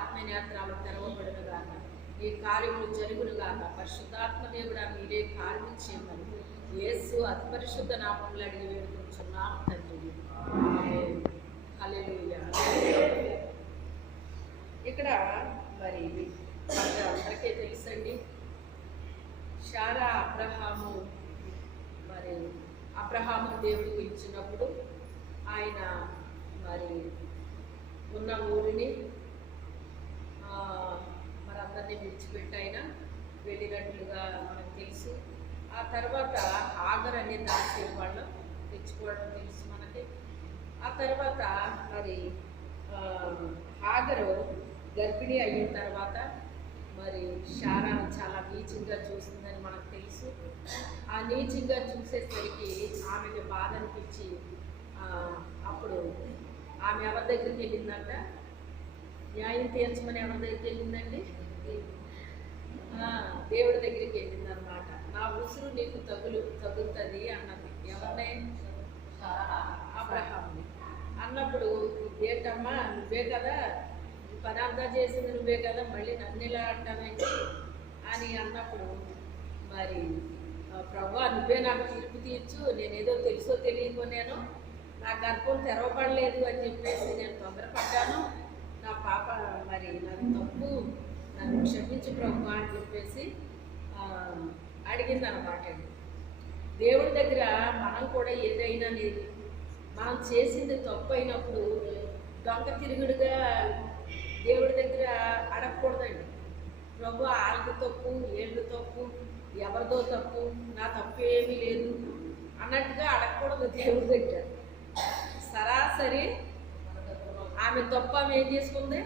ఆత్మ నేత్రాలు తెరవబడును గాక, నీ కార్యములు జరుగును గాక. పరిశుద్ధాత్మ దేవుడా మీరే కార్యం చేయమని యేసు అతి పరిశుద్ధ నామములో అడిగి వేడుకుంటున్నాం తండ్రి. ఆమేన్. హల్లెలూయా. ఇక్కడ మరి అందరికీ తెలుసండి, శారా అబ్రహాము దేవుడికి ఇచ్చినప్పుడు ఆయన మరి ఉన్న ఊరిని మరందరినీ విడిచిపెట్టి ఆయన వెళ్ళినట్లుగా మనకు తెలుసు. ఆ తర్వాత హాగర్ అనే దాచి వాళ్ళు తెచ్చుకోవడం తెలుసు మనకి. ఆ తర్వాత మరి హాగరు గర్భిణి అయిన తర్వాత మరి శారాను చాలా నీచంగా చూసిందని మనకు తెలుసు. ఆ నీచంగా చూసేసరికి ఆమెకి బాధ అనిపించి అప్పుడు ఆమె ఎవరి దగ్గరికి వెళ్ళిందంట, న్యాయం తీర్చమని ఎవరి దగ్గరికి వెళ్ళిందండి, దేవుడి దగ్గరికి వెళ్ళిందనమాట. నా ఉసురు నీకు తగులుతుంది అన్నది. ఎవరినే? అబ్రహాముని. అన్నప్పుడు ఏంటమ్మా నువ్వే కదా పని అంతా చేసింది, నువ్వే కదా, మళ్ళీ నన్ను ఇలా అంటావేంటి అని అన్నప్పుడు మరి ప్రభువా నువ్వే నాకు తీర్పు తీర్చు, నేనేదో తెలుసో తెలియకో నేను నా గర్భం తెరవబడలేదు అని చెప్పేసి నేను తొందరపడ్డాను, నా పాప మరి నాకు తప్పు, నన్ను క్షమించు ప్రభువా అని చెప్పేసి అడిగింది అనమాట. దేవుడి దగ్గర మనం కూడా ఏదైనా మనం చేసింది తప్పు అయినప్పుడు దొంగ తిరుగుడుగా దేవుడి దగ్గర అడగకూడదండి. ప్రభు వాళ్ళకి తప్పు, ఏళ్ళు తప్పు, ఎవరిదో తప్పు, నా తప్పు ఏమీ లేదు అన్నట్టుగా అడగకూడదు దేవుడి దగ్గర. సరాసరి ఆమె తప్పు ఆమె ఏం చేసుకుంది,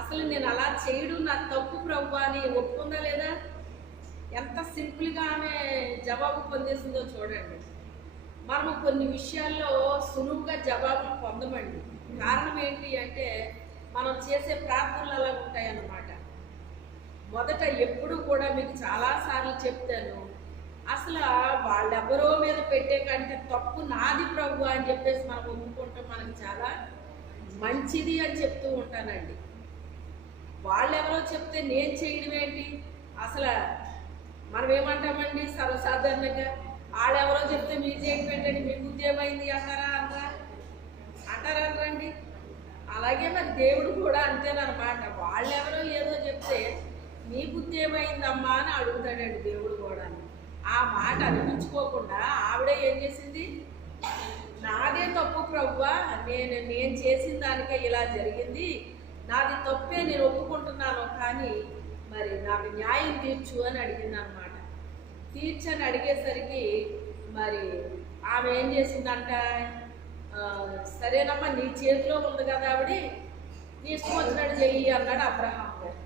అసలు నేను అలా చేయడం నా తప్పు ప్రభు అని ఒప్పుకుందా లేదా? ఎంత సింపుల్గా ఆమె జవాబు పొందేసిందో చూడండి. మనము కొన్ని విషయాల్లో సులువుగా జవాబులు పొందమండి. కారణం ఏంటి అంటే మనం చేసే ప్రార్థనలు అలా ఉంటాయన్నమాట. మొదట ఎప్పుడు కూడా మీకు చాలాసార్లు చెప్తాను, అసలు వాళ్ళెవరో మీద పెట్టే కంటే తప్పు నాది ప్రభు అని చెప్పేసి మనం ఒప్పుకుంటాం మనకు చాలా మంచిది అని చెప్తూ ఉంటానండి. వాళ్ళెవరో చెప్తే నేను చేయడం ఏంటి? అసలు మనం ఏమంటామండి సర్వసాధారణంగా, వాళ్ళెవరో చెప్తే మీరు చేయడం ఏంటండి, మీ బుద్ధి ఏమైంది అంటారండి. అలాగే మరి దేవుడు కూడా అంతేనమాట. వాళ్ళెవరో ఏదో చెప్తే నీ బుద్ధి ఏమైందమ్మా అని అడుగుతాడండి దేవుడు కూడా. ఆ మాట అనిపించుకోకుండా ఆవిడే ఏం చేసింది, నాదే తప్పు ప్రభువా, నేను చేసిన దానికే ఇలా జరిగింది, నాది తప్పే, నేను ఒప్పుకుంటున్నాను, కానీ మరి నాకు న్యాయం తీర్చు అని అడిగింది అనమాట. తీర్చని అడిగేసరికి మరి ఆమె ఏం చేసిందంట, సరేనమ్మా నీ చేతిలో ఉంది కదా ఆవిడ, నీ ఇష్టం వచ్చినట్టు చెయ్యి అన్నాడు అబ్రహాం గారు.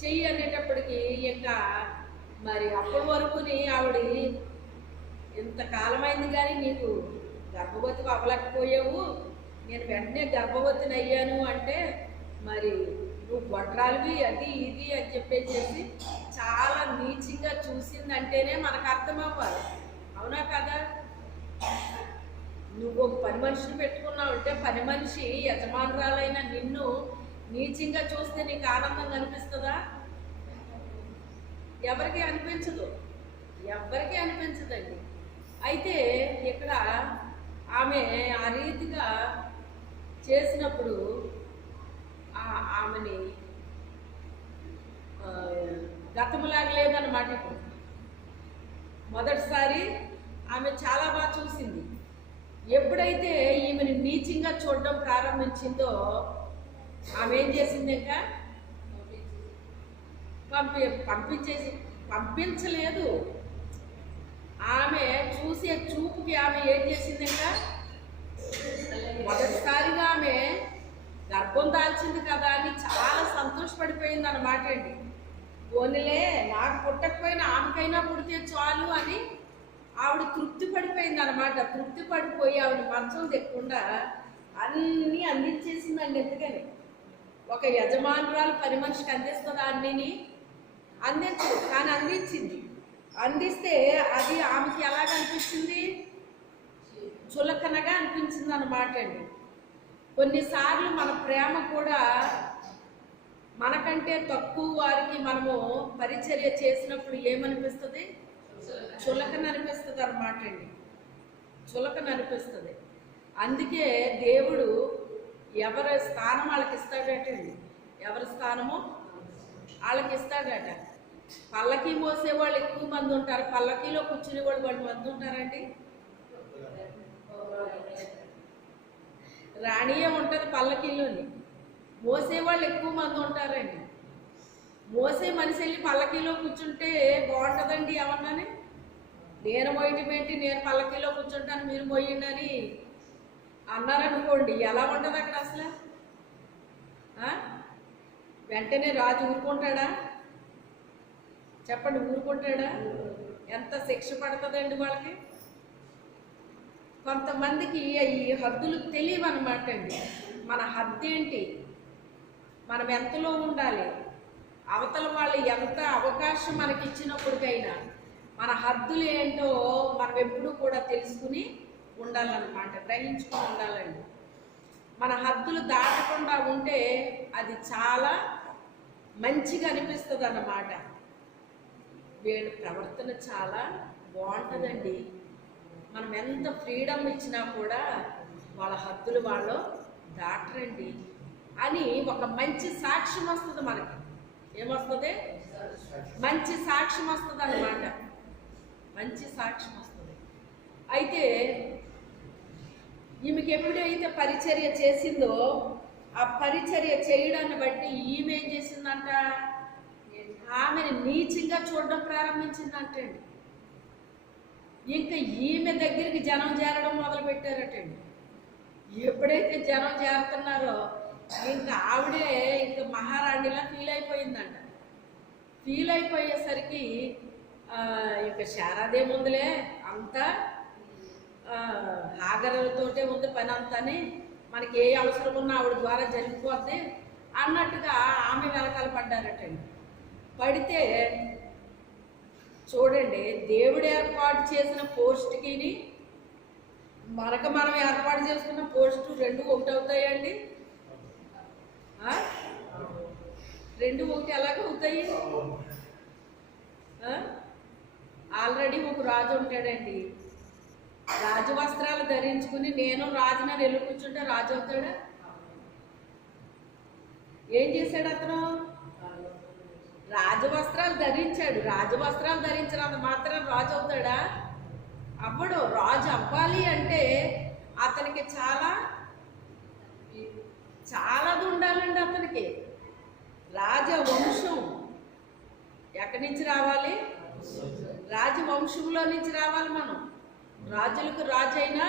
చెయ్యి అనేటప్పటికి ఇంకా మరి అప్పటి వరకుని ఆవిడ ఇంతకాలమైంది కానీ నీకు గర్భవతి అవ్వలేకపోయావు, నేను వెంటనే గర్భవతిని అయ్యాను అంటే మరి నువ్వు గొడ్రాలివి అది ఇది అని చెప్పేసి చాలా నీచంగా చూసిందంటేనే మనకు అర్థమవ్వాలి. అవునా కదా? నువ్వు ఒక పని మనిషిని పెట్టుకున్నావు అంటే పని మనిషి యజమానురాలైన నిన్ను నీచంగా చూస్తే నీకు ఆనందం కనిపిస్తుందా? ఎవరికి అనిపించదు, ఎవరికి అనిపించదండి. అయితే ఇక్కడ ఆమె ఆ రీతిగా చేసినప్పుడు ఆమెని గతములాగా లేదన్నమాట. ఇప్పుడు మొదటిసారి ఆమె చాలా బాగా చూసింది. ఎప్పుడైతే ఈమెను నీచంగా చూడడం ప్రారంభించిందో ఆమె ఏం చేసింది, ఇంకా పంపించలేదు. ఆమె చూసే చూపుకి ఆమె ఏం చేసింది, ఇంకా మొదటిసారిగా ఆమె గర్భం దాల్చింది కదా అని చాలా సంతోషపడిపోయింది అన్నమాట అండి. పోనీలే నాకు పుట్టకపోయినా ఆమెకైనా పుడితే చాలు అని ఆవిడ తృప్తి పడిపోయింది అనమాట. తృప్తి పడిపోయి ఆవిడ మంచం తెక్కకుండా అన్నీ అందించేసిందండి. ఎందుకని ఒక యజమానురాలు పని మనిషికి అందిస్తుందా? అన్నీ అందించదు, కానీ అందించింది. అందిస్తే అది ఆమెకి ఎలాగ అనిపించింది, చులకనగా అనిపించింది అన్నమాట అండి. కొన్నిసార్లు మన ప్రేమ కూడా మనకంటే తక్కువ వారికి మనము పరిచర్య చేసినప్పుడు ఏమనిపిస్తుంది? చులకన అనిపిస్తుంది అన్నమాట అండి, చులకన అనిపిస్తుంది. అందుకే దేవుడు ఎవరి స్థానం వాళ్ళకి ఇస్తాడటండి, ఎవరి స్థానము వాళ్ళకి ఇస్తాడట. పల్లకి మోసే వాళ్ళు ఎక్కువ మంది ఉంటారు, పల్లకీలో కూర్చునే వాళ్ళు మంది ఉంటారండి. రాణియే ఉంటుంది పల్లకీలోని, మోసేవాళ్ళు ఎక్కువ మంది ఉంటారండి. మోసే మనిషి వెళ్ళి పల్లకీలో కూర్చుంటే బాగుంటుందండి ఏమన్నాని? నేను మోయటం ఏంటి, నేను పల్లకీలో కూర్చుంటాను మీరు మోయండి అని అన్నారనుకోండి, ఎలా ఉంటుంది అక్కడ అసలు? వెంటనే రాజు ఊరుకుంటాడా? చెప్పండి, ఊరుకుంటాడా? ఎంత శిక్ష పడుతుందండి వాళ్ళకి. కొంతమందికి ఈ హద్దులు తెలియవు అన్నమాట అండి. మన హద్దు ఏంటి, మనం ఎంతలో ఉండాలి, అవతల వాళ్ళు ఎంత అవకాశం మనకి ఇచ్చినప్పటికైనా మన హద్దులు ఏంటో మనం ఎప్పుడూ కూడా తెలుసుకుని ఉండాలన్నమాట, గ్రహించుకుని ఉండాలండి. మన హద్దులు దాటకుండా ఉంటే అది చాలా మంచిగా అనిపిస్తుంది అన్నమాట. వీళ్ళ ప్రవర్తన చాలా బాగుంటుందండి. మనం ఎంత ఫ్రీడమ్ ఇచ్చినా కూడా వాళ్ళ హద్దులు వాళ్ళు దాటరండి అని ఒక మంచి సాక్ష్యం వస్తుంది మనకి. ఏమొస్తుంది? మంచి సాక్ష్యం వస్తుంది అన్నమాట, మంచి సాక్ష్యం వస్తుంది. అయితే ఈమెకి ఎప్పుడైతే పరిచర్య చేసిందో ఆ పరిచర్య చేయడాన్ని బట్టి ఈమె ఏం చేసిందంట? ఆమెను నీచంగా చూడడం ప్రారంభించిందంటండి. ఇంకా ఈమె దగ్గరికి జనం చేరడం మొదలు పెట్టారటండి. ఎప్పుడైతే జనం చేరుతున్నారో ఇంకా ఆవిడే ఇంకా మహారాణిలా ఫీల్ అయిపోయిందంట. ఫీల్ అయిపోయేసరికి ఇంకా శారదేముందులే అంతా హాగరులతోటే ఉంది పని అంతానే, మనకి ఏ అవసరం ఉన్నా ఆవిడ ద్వారా జరిగిపోద్ది అన్నట్టుగా ఆమె వెనకాల పడ్డారటండి. పడితే చూడండి, దేవుడు ఏర్పాటు చేసిన పోస్ట్కి మనకు మనం ఏర్పాటు చేసుకున్న పోస్టు రెండు ఒకటి అవుతాయండి? రెండు ఒకటి ఎలాగవుతాయి? ఆల్రెడీ ఒక రాజు ఉంటాడండి, రాజు వస్త్రాలు ధరించుకుని నేను రాజునని వెళ్ళి కూర్చుంటే రాజు అవుతాడా? ఏం చేశాడు అతను? రాజవస్త్రాలు ధరించాడు. రాజవస్త్రాలు ధరించినంత మాత్రం రాజు అవుతాడా? అవ్వడు. రాజు అవ్వాలి అంటే అతనికి చాలాది ఉండాలండి. అతనికి రాజవంశం ఎక్కడి నుంచి రావాలి? రాజవంశంలో నుంచి రావాలి. మనం రాజులకు రాజు అయినా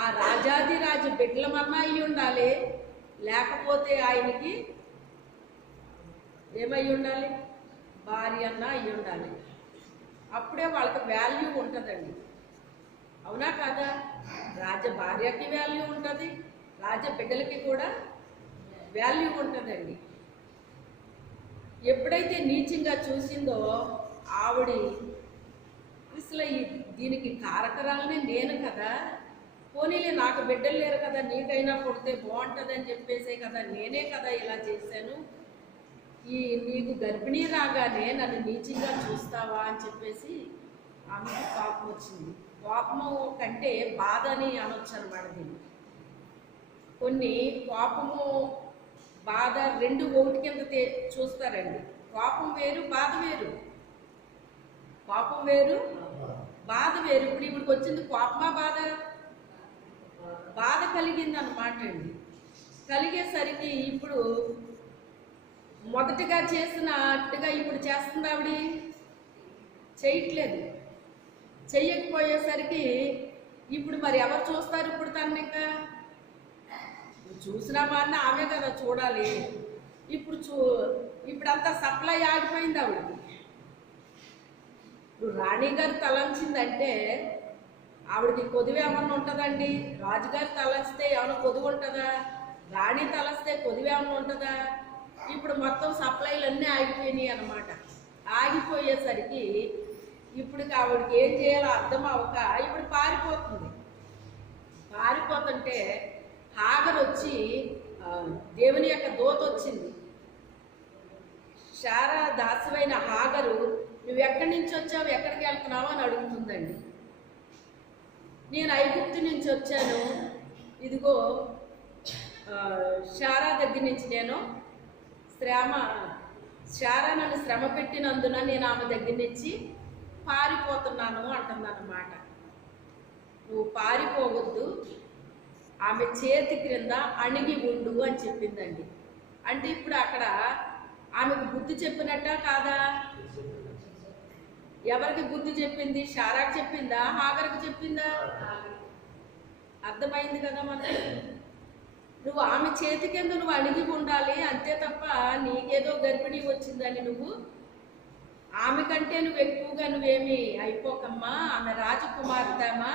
ఆ రాజాది రాజు బిడ్డలమన్నా అయి ఉండాలి, లేకపోతే ఆయనకి ఏమై ఉండాలి? భార్య అన్న అయి ఉండాలి. అప్పుడే వాళ్ళకి వాల్యూ ఉంటుందండి. అవునా కాదా? రాజ భార్యకి వాల్యూ ఉంటుంది, రాజ బిడ్డలకి కూడా వాల్యూ ఉంటుందండి. ఎప్పుడైతే నీచంగా చూసిందో ఆవిడ అసలు దీనికి కారకరాలనే నేను కదా, పోనీలే నాకు బిడ్డలు లేరు కదా, నీకైనా పుడితే బాగుంటుందని చెప్పేసే కదా, నేనే కదా ఇలా చేశాను, నీకు గర్భిణీ రాగానే నన్ను నీచంగా చూస్తావా అని చెప్పేసి ఆమెకు కోపం వచ్చింది. కోపము కంటే బాధ అని అనొచ్చు అనమాట. దీన్ని కొన్ని కోపము బాధ రెండు ఒకటి కింద చూస్తారండి. కోపం వేరు, బాధ వేరు. కోపం వేరు, బాధ వేరు. ఇప్పుడు ఇప్పటికి వచ్చింది కోపమా బాధ? బాధ కలిగింది అన్నమాట అండి. కలిగేసరికి ఇప్పుడు మొదటిగా చేసినట్టుగా ఇప్పుడు చేస్తుంది ఆవిడ చేయట్లేదు. చెయ్యకపోయేసరికి ఇప్పుడు మరి ఎవరు చూస్తారు? ఇప్పుడు తను ఇంకా చూసినా మారినా ఆమె కదా చూడాలి. ఇప్పుడంతా సప్లై ఆగిపోయింది ఆవిడకి. ఇప్పుడు రాణిగారు తలంచిందంటే ఆవిడకి కొదువు ఏమన్నా ఉంటుందండి? రాజుగారు తలస్తే ఏమైనా కొదువు ఉంటుందా? రాణి తలస్తే కొదువు ఏమన్నా ఉంటుందా? ఇప్పుడు మొత్తం సప్లైలు అన్నీ ఆగిపోయినాయి అన్నమాట. ఆగిపోయేసరికి ఇప్పుడు ఆవిడకి ఏం చేయాలో అర్థం అవ్వక ఇప్పుడు పారిపోతుంది. పారిపోతుంటే హాగర్ వచ్చి దేవుని యొక్క దూత వచ్చింది. శారా దాసువైన హాగరు నువ్వు ఎక్కడి నుంచి వచ్చావు, ఎక్కడికి వెళ్తున్నావు అని అడుగుతుందండి. నేను ఐగుప్తు నుంచి వచ్చాను, ఇదిగో శారా దగ్గర నుంచి నేను శారా నన్ను శ్రమ పెట్టినందున నేను ఆమె దగ్గర నుంచి పారిపోతున్నాను అంటుందన్నమాట. నువ్వు పారిపోవద్దు, ఆమె చేతి క్రింద అణిగి ఉండు అని చెప్పిందండి. అంటే ఇప్పుడు అక్కడ ఆమెకు బుద్ధి చెప్పినట్ట కాదా? ఎవరికి బుద్ధి చెప్పింది? శారాకు చెప్పిందా, హాగర్కి చెప్పిందా? అర్థమైంది కదా మనకి. నువ్వు ఆమె చేతి కింద నువ్వు అణిగి ఉండాలి అంతే తప్ప నీకేదో గర్భిణీ వచ్చిందని నువ్వు ఆమె కంటే నువ్వు ఎక్కువగా నువ్వేమి అయిపోకమ్మా. ఆమె రాజకుమార్తెమా,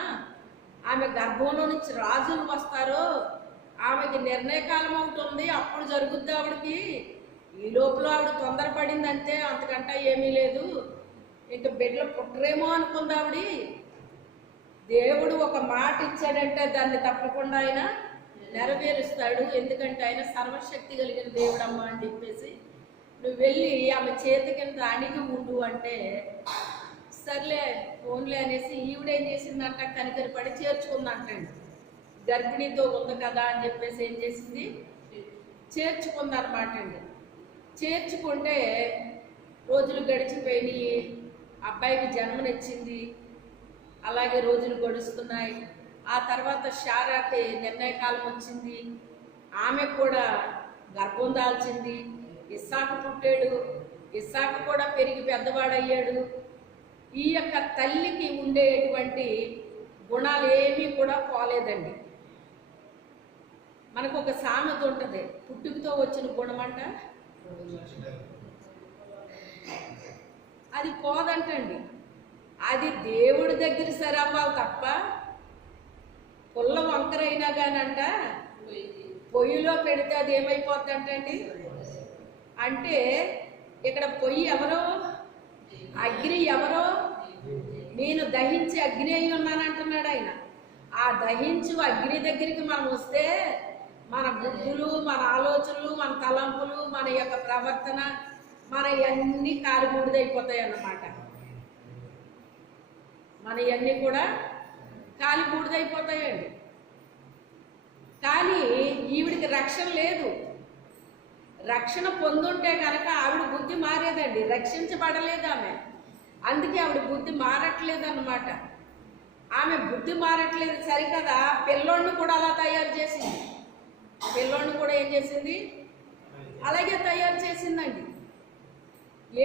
ఆమె గర్భంలో నుంచి రాజులు వస్తారు, ఆమెకి నిర్ణయకాలం అవుతుంది, అప్పుడు జరుగుద్ది ఆవిడకి. ఈ లోపల ఆవిడ తొందరపడింది అంతే, అంతకంటే ఏమీ లేదు. ఇంకా బిడ్డలు పుట్టరేమో అనుకుంది ఆవిడ. దేవుడు ఒక మాట ఇచ్చాడంటే దాన్ని తప్పకుండా ఆయన నెరవేరుస్తాడు. ఎందుకంటే ఆయన సర్వశక్తి కలిగిన దేవుడమ్మా అని చెప్పేసి నువ్వు వెళ్ళి ఆమె చేతి కింద అణిగి ఉండు అంటే సర్లే ఫోన్లే అనేసి ఈవిడేం చేసిందంట, కనికరపడి చేర్చుకుందంటండి. గర్భిణీతో ఉంది కదా అని చెప్పేసి ఏం చేసింది, చేర్చుకుందనమాట అండి. చేర్చుకుంటే రోజులు గడిచిపోయినాయి, అబ్బాయికి జన్మనిచ్చింది. అలాగే రోజులు గడుస్తున్నాయి. ఆ తర్వాత శారాకి నిర్ణయకాలం వచ్చింది, ఆమె కూడా గర్భం దాల్చింది. ఇస్సాకు పుట్టాడు, ఇస్సాకు కూడా పెరిగి పెద్దవాడయ్యాడు. ఈ యొక్క తల్లికి ఉండేటువంటి గుణాలు ఏమీ కూడా పోలేదండి. మనకు ఒక సామెత ఉంటుంది, పుట్టుకతో వచ్చిన గుణం అంట అది పోదంటండి. అది దేవుడి దగ్గర సరవ్వాలి తప్ప పుల్ల వంకరైనా కానంట పొయ్యిలో పెడితే అది ఏమైపోద్ది అంటండి. అంటే ఇక్కడ పొయ్యి ఎవరో, అగ్ని ఎవరో, నేను దహించి అగ్ని అయి ఉన్నానంటున్నాడు ఆయన. ఆ దహించు అగ్ని దగ్గరికి మనం వస్తే మన బుద్ధులు, మన ఆలోచనలు, మన తలంపులు, మన యొక్క ప్రవర్తన, మన ఇవన్నీ కాలిబూడిదైపోతాయి అన్నమాట. మన ఇవన్నీ కూడా కాలిబూడిదైపోతాయండి. కానీ ఈవిడికి రక్షణ లేదు. రక్షణ పొందుంటే కనుక ఆవిడ బుద్ధి మారేదండి. రక్షించబడలేదు ఆమె, అందుకే ఆవిడ బుద్ధి మారట్లేదు అన్నమాట. ఆమె బుద్ధి మారట్లేదు సరికదా, పిల్లోడిని కూడా అలా తయారు చేసింది. పిల్లోడిని కూడా ఏం చేసింది, అలాగే తయారు చేసిందండి.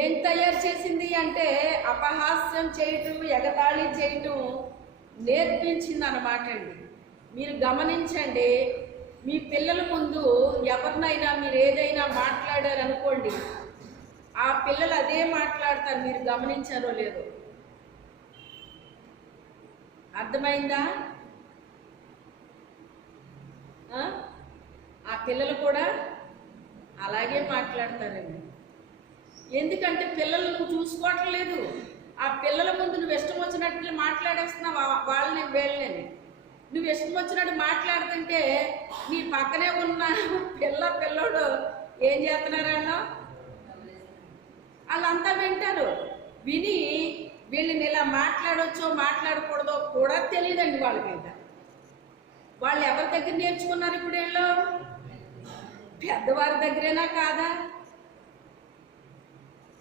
ఏం తయారు చేసింది అంటే అపహాస్యం చేయటం, ఎగతాళి చేయటం నేర్పించింది అన్నమాట అండి. మీరు గమనించండి, మీ పిల్లల ముందు ఎవరినైనా మీరు ఏదైనా మాట్లాడారనుకోండి, ఆ పిల్లలు అదే మాట్లాడతారు. మీరు గమనించారో లేదో, అర్థమైందా? ఆ పిల్లలు కూడా అలాగే మాట్లాడతారండి. ఎందుకంటే పిల్లలు నువ్వు చూసుకోవట్లేదు. ఆ పిల్లల ముందు నువ్వు ఇష్టం వచ్చినట్లు మాట్లాడేస్తున్నావు వాళ్ళని వీళ్ళని. నువ్వు ఇష్టం వచ్చినట్టు మాట్లాడుతుంటే నీ పక్కనే ఉన్న పిల్లోడు ఏం చేస్తున్నారన్నా వాళ్ళంతా వింటారు. విని వీళ్ళని ఇలా మాట్లాడొచ్చో మాట్లాడకూడదో కూడా తెలియదండి వాళ్ళకైతే. వాళ్ళు ఎవరి దగ్గర నేర్చుకున్నారు ఇప్పుడు? వీళ్ళు పెద్దవారి దగ్గరేనా కాదా?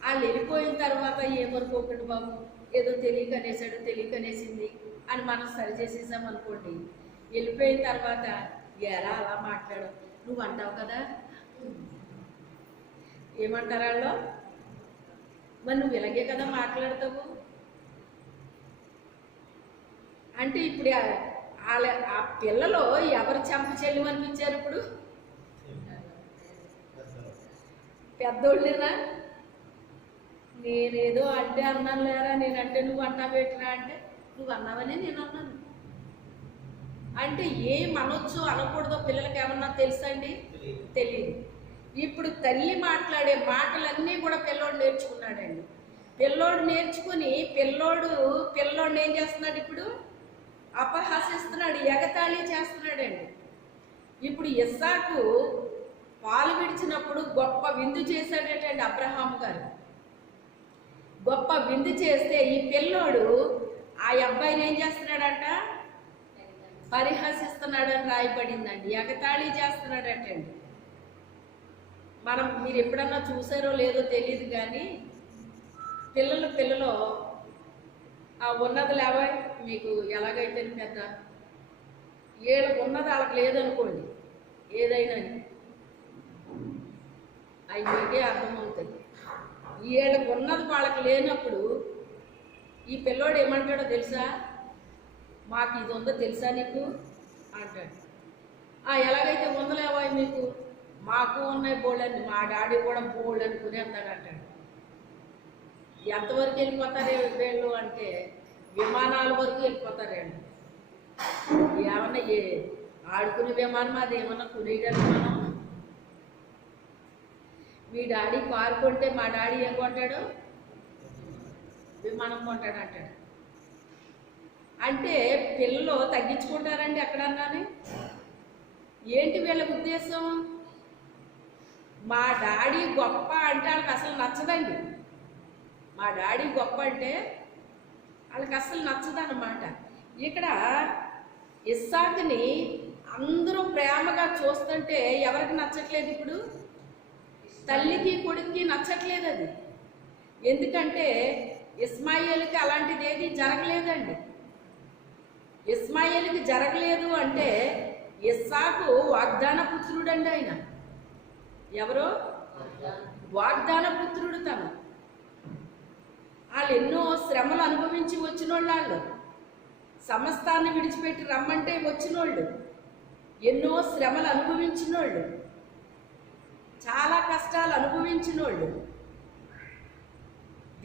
వాళ్ళు వెళ్ళిపోయిన తర్వాత ఏమనుకోకండి బాబు, ఏదో తెలియకనేసాడు, తెలియకనేసింది అని మనం సరి చేసేసామనుకోండి. వెళ్ళిపోయిన తర్వాత ఎలా అలా మాట్లాడు నువ్వు అంటావు కదా, ఏమంటారు వాళ్ళు? మరి నువ్వు ఇలాగే కదా మాట్లాడతావు అంటే ఇప్పుడు ఆ పిల్లలో ఎవరు చెంప చెల్లి అనిపించారు? ఇప్పుడు పెద్దోళ్ళేనా? నేనేదో అంటే అన్నాను లేరా, నేనంటే నువ్వు అంటావు పెట్టరా అంటే నువ్వు అన్నావని నేను అన్నాను అంటే ఏం అనొచ్చు అనకూడదో పిల్లలకి ఏమన్నా తెలుసా అండి? తెలియదు. ఇప్పుడు తల్లి మాట్లాడే మాటలన్నీ కూడా పిల్లోడు నేర్చుకున్నాడండి. పిల్లోడు నేర్చుకుని పిల్లోడిని ఏం చేస్తున్నాడు? ఇప్పుడు అపహాసిస్తున్నాడు, ఎగతాళి చేస్తున్నాడండి. ఇప్పుడు ఇస్సాకు పాలు విడిచిన వచ్చినప్పుడు గొప్ప విందు చేశాడటండి అబ్రహాం గారు. గొప్ప విందు చేస్తే ఈ పిల్లోడు ఆ అబ్బాయిని ఏం చేస్తున్నాడంట? పరిహసిస్తున్నాడని రాయబడిందండి. ఎగతాళి చేస్తున్నాడటండి. మీరు ఎప్పుడన్నా చూసారో లేదో తెలియదు కానీ పిల్లలు ఆ ఉన్నది లేవా మీకు ఎలాగైతే పెద్ద వీళ్ళకు ఉన్నది వాళ్ళకి లేదనుకోండి, ఏదైనా అవి మీకే అర్థమవుతుంది. వీళ్ళకు ఉన్నది వాళ్ళకి లేనప్పుడు ఈ పిల్లోడు ఏమంటాడో తెలుసా? మాకు ఇది ఉందో తెలుసా నీకు అంటాడు. ఎలాగైతే ఉందలేవా మీకు, మాకు ఉన్నాయి బోల్డ్, మా డాడీ కూడా బోల్డ్ అనుకుని అంటాడు. ఎంతవరకు వెళ్ళిపోతారే వీళ్ళు అంటే విమానాల వరకు వెళ్ళిపోతారండి. ఏమన్నా ఆడుకునే విమానం, అది ఏమన్నా కొనేయడానికి విమానం. మీ డాడీ కారు కొంటే మా డాడీ ఏం కొంటాడు? విమానం కొంటాడు అంటాడు. అంటే పిల్లలు తగ్గించుకుంటారండి ఎక్కడన్నానే. ఏంటి వీళ్ళ ఉద్దేశం? మా డాడీ గొప్ప అంటే వాళ్ళకి అసలు నచ్చదండి. మా డాడీ గొప్ప అంటే వాళ్ళకి అసలు నచ్చదన్నమాట. ఇక్కడ ఇస్సాకుని అందరూ ప్రేమగా చూస్తుంటే ఎవరికి నచ్చట్లేదు? ఇప్పుడు తల్లికి కొడుక్కి నచ్చట్లేదు అది. ఎందుకంటే ఇస్మాయిల్కి అలాంటిది ఏది జరగలేదండి. ఇస్మాయిల్కి జరగలేదు అంటే ఇస్సాకు వాగ్దాన పుత్రుడండి. ఆయన ఎవరో వాగ్దాన పుత్రుడు. తను వాళ్ళు ఎన్నో శ్రమలు అనుభవించి వచ్చిన వాళ్ళు, సమస్తాన్ని విడిచిపెట్టి రమ్మంటే వచ్చినోళ్ళు, ఎన్నో శ్రమలు అనుభవించినోళ్ళు, చాలా కష్టాలు అనుభవించినోళ్ళు,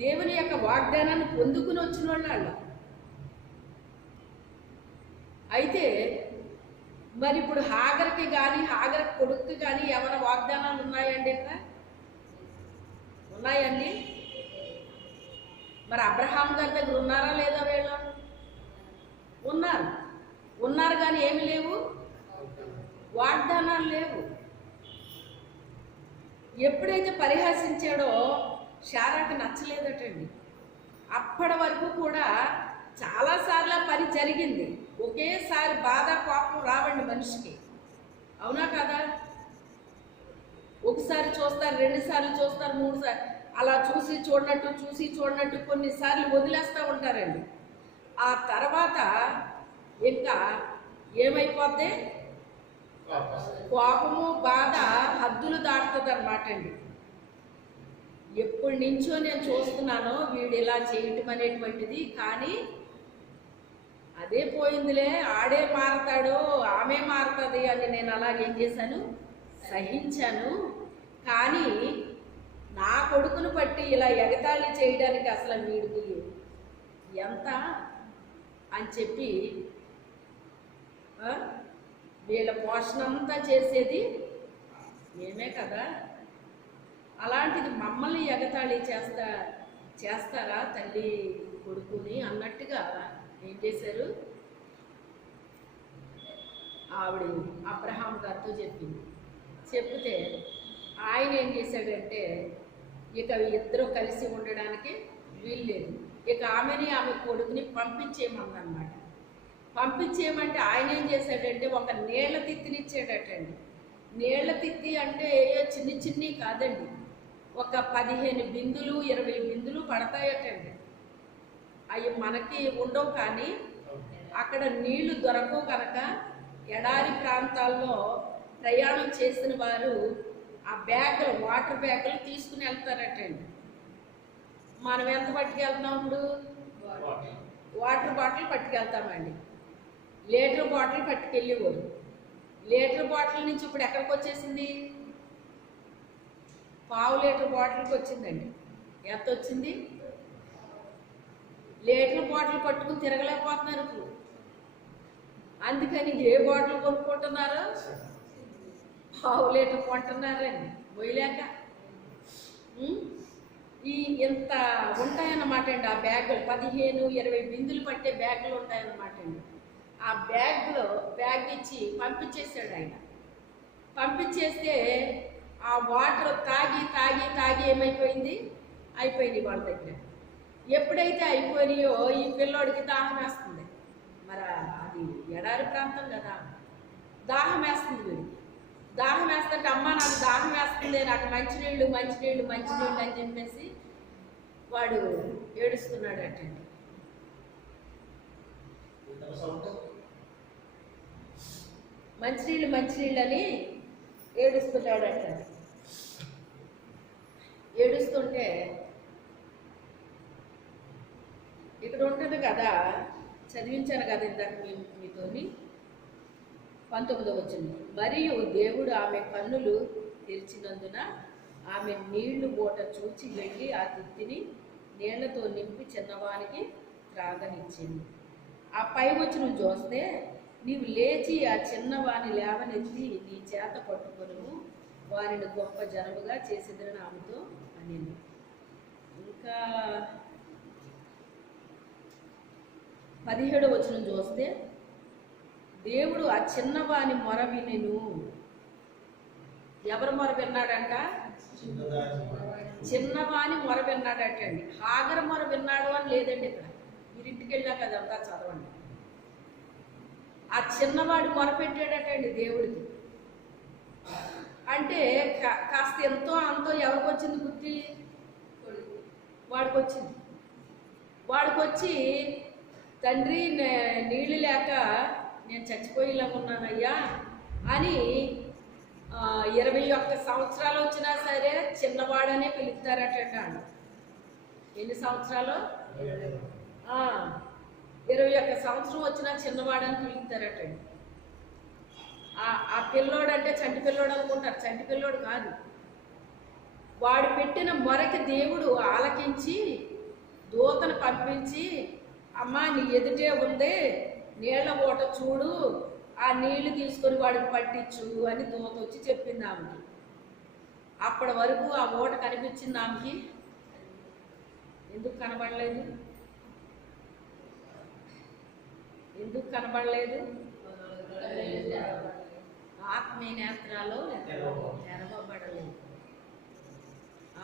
దేవుని యొక్క వాగ్దానాన్ని పొందుకుని వచ్చిన వాళ్ళు. అయితే మరి ఇప్పుడు హాగర్కి కానీ హాగర్ కొడుక్కి కానీ ఏమైనా వాగ్దానాలు ఉన్నాయండి? ఇక్కడ ఉన్నాయండి. మరి అబ్రహాం గారి దగ్గర ఉన్నారా లేదా? వీళ్ళు ఉన్నారు కానీ ఏమి లేవు, వాగ్దానాలు లేవు. ఎప్పుడైతే పరిహసించాడో శారాకి నచ్చలేదటండి. అప్పటి వరకు కూడా చాలాసార్లు పని జరిగింది. ఒకేసారి బాధ కోపం రావండి మనిషికి, అవునా కదా? ఒకసారి చూస్తారు, 2 సార్లు చూస్తారు, 3 సార్లు అలా చూసి చూడనట్టు కొన్నిసార్లు వదిలేస్తూ ఉంటారండి. ఆ తర్వాత ఇంకా ఏమైపోద్ది? కోపము బాధ హద్దులు దాటుతుంది అన్నమాట అండి. ఎప్పటి నుంచో నేను చూస్తున్నాను వీడు ఇలా చేయటం అనేటువంటిది. కానీ అదే పోయిందిలే, ఆడే మారతాడో ఆమె మారుతుంది అని నేను అలాగేం చేశాను, సహించాను. కానీ నా కొడుకును బట్టి ఇలా ఎగతాళి చేయడానికి అసలు వీడికి ఎంత అని చెప్పి వీళ్ళ పోషణ అంతా చేసేది మేమే కదా. అలాంటిది మమ్మల్ని ఎగతాళి చేస్తారా తల్లి కొడుకుని అన్నట్టుగా ఏం చేశారు? ఆవిడ అబ్రహాం గారితో చెప్తే ఆయన ఏం చేశాడంటే ఇక ఇద్దరు కలిసి ఉండడానికి వీల్లేదు. ఇక ఆమె కొడుకుని పంపించేయమన్నమాట. పంపించేయమంటే ఆయన ఏం చేశాడంటే ఒక నీళ్ల తిత్తినిచ్చాడటండి. నీళ్ల తిత్తి అంటే చిన్ని కాదండి, ఒక 15 బిందులు 20 బిందులు పడతాయటండి. అవి మనకి ఉండవు, కానీ అక్కడ నీళ్లు దొరకవు కనుక ఎడారి ప్రాంతాల్లో ప్రయాణం చేసిన వారు ఆ బ్యాగులు, వాటర్ బ్యాగులు తీసుకుని వెళ్తారటండి. మనం ఎంత పట్టుకెళ్తాం? ఇప్పుడు వాటర్ బాటిల్ పట్టుకెళ్తామండి. లీటర్ బాటిల్ పట్టుకెళ్ళేవారు. లీటర్ బాటిల్ నుంచి ఇప్పుడు ఎక్కడికి వచ్చేసింది? ½ లీటర్ బాటిల్కి వచ్చిందండి. ఎంత వచ్చింది? లీటర్ బాటిల్ పట్టుకుని తిరగలేకపోతున్నారు ఇప్పుడు. అందుకని ఏ బాటిల్ కొనుక్కుంటున్నారు? ½ లీటర్ కొంటున్నారండి మొయ్యలేక. ఇంత ఉంటాయన్నమాట అండి ఆ బ్యాగులు. 15-20 బిందులు పట్టే బ్యాగులు ఉంటాయన్నమాట అండి. ఆ బ్యాగ్ ఇచ్చి పంపించేశాడు ఆయన. పంపించేస్తే ఆ వాటర్ తాగి తాగి తాగి ఏమైపోయింది, అయిపోయింది వాళ్ళ దగ్గర. ఎప్పుడైతే అయిపోయినాయో ఈ పిల్లోడికి దాహం వేస్తుంది. మరి అది ఎడారి ప్రాంతం కదా, దాహం వేస్తుంది వీడికి. దాహం వేస్తుంటే అమ్మ నాకు దాహం వేస్తుంది, నాకు మంచినీళ్ళు మంచినీళ్ళు మంచినీళ్ళు అని చెప్పేసి వాడు ఏడుస్తున్నాడు అటండి. మంచినీళ్ళు మంచినీళ్ళు అని ఏడుస్తున్నాడట. ఏడుస్తుంటే ఇక్కడ ఉంటుంది కదా, చదివించాను కదా ఇందాక మీతోని 19వ వచనం. మరియు దేవుడు ఆమె కన్నులు తెరిచినందున ఆమె నీళ్లు బోట చూచి వెళ్ళి ఆ తిత్తిని నీళ్లతో నింపి చిన్నవానికి త్రాగనిచ్చింది. ఆ పై వచనం చూస్తే, నీవు లేచి ఆ చిన్నవాని లేవనెత్తి నీ చేత పట్టుకొను, వారిని గొప్ప జనముగా చేసేదని ఆమెతో అనింది. ఇంకా 17వ వచనం చూస్తే, దేవుడు ఆ చిన్నవాని మొర వినెను. ఎవరు మొర విన్నాడంట? చిన్నవాని మొర విన్నాడట అండి. హాగర్ మొర విన్నాడు అని లేదండి ఇక్కడ, మీరు ఇంటికి వెళ్ళాక అదంతా చదవండి. ఆ చిన్నవాడు మొర పెట్టాడట అండి దేవుడికి. అంటే కాస్త ఎంతో అంతో ఎవరికి వచ్చింది బుద్ధి? వాడికి వచ్చింది. వాడికి వచ్చి, తండ్రి నీళ్ళు లేక నేను చచ్చిపోయేలా ఉన్నానయ్యా అని 21 సంవత్సరాలు వచ్చినా సరే చిన్నవాడనే పిలుస్తారట. ఎన్ని సంవత్సరాలు? 21 సంవత్సరం వచ్చినా చిన్నవాడని పిలుస్తారట. ఆ పిల్లోడు అంటే చంటి పిల్లోడు అనుకుంటారు, చంటి పిల్లోడు కాదు. వాడు పెట్టిన మొరకి దేవుడు ఆలకించి దూతను పంపించి, అమ్మా నీ ఎదుటే ఉంది నీళ్ల ఓట చూడు, ఆ నీళ్లు తీసుకొని వాడికి పట్టించు అని దూత వచ్చి చెప్పింది ఆమెకి. అప్పటి వరకు ఆ ఓట కనిపించింది ఆమెకి. ఎందుకు కనబడలేదు? ఎందుకు కనబడలేదు? ఆత్మీయ నేత్రాలు తెరవబడలేదు.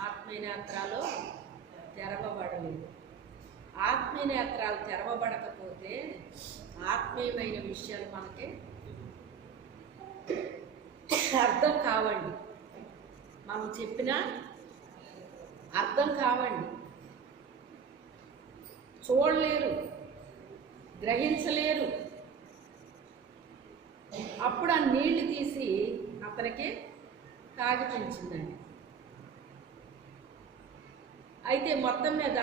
ఆత్మీయ నేత్రాలు తెరవబడలేదు. ఆత్మీయ నేత్రాలు తెరవబడకపోతే ఆత్మీయమైన విషయాలు మనకి అర్థం కావండి. మనం చెప్పినా అర్థం కావండి. చూడలేరు, గ్రహించలేరు. అప్పుడు ఆ నీళ్లు తీసి అతనికి తాగిపించిందండి. అయితే మొత్తం మీద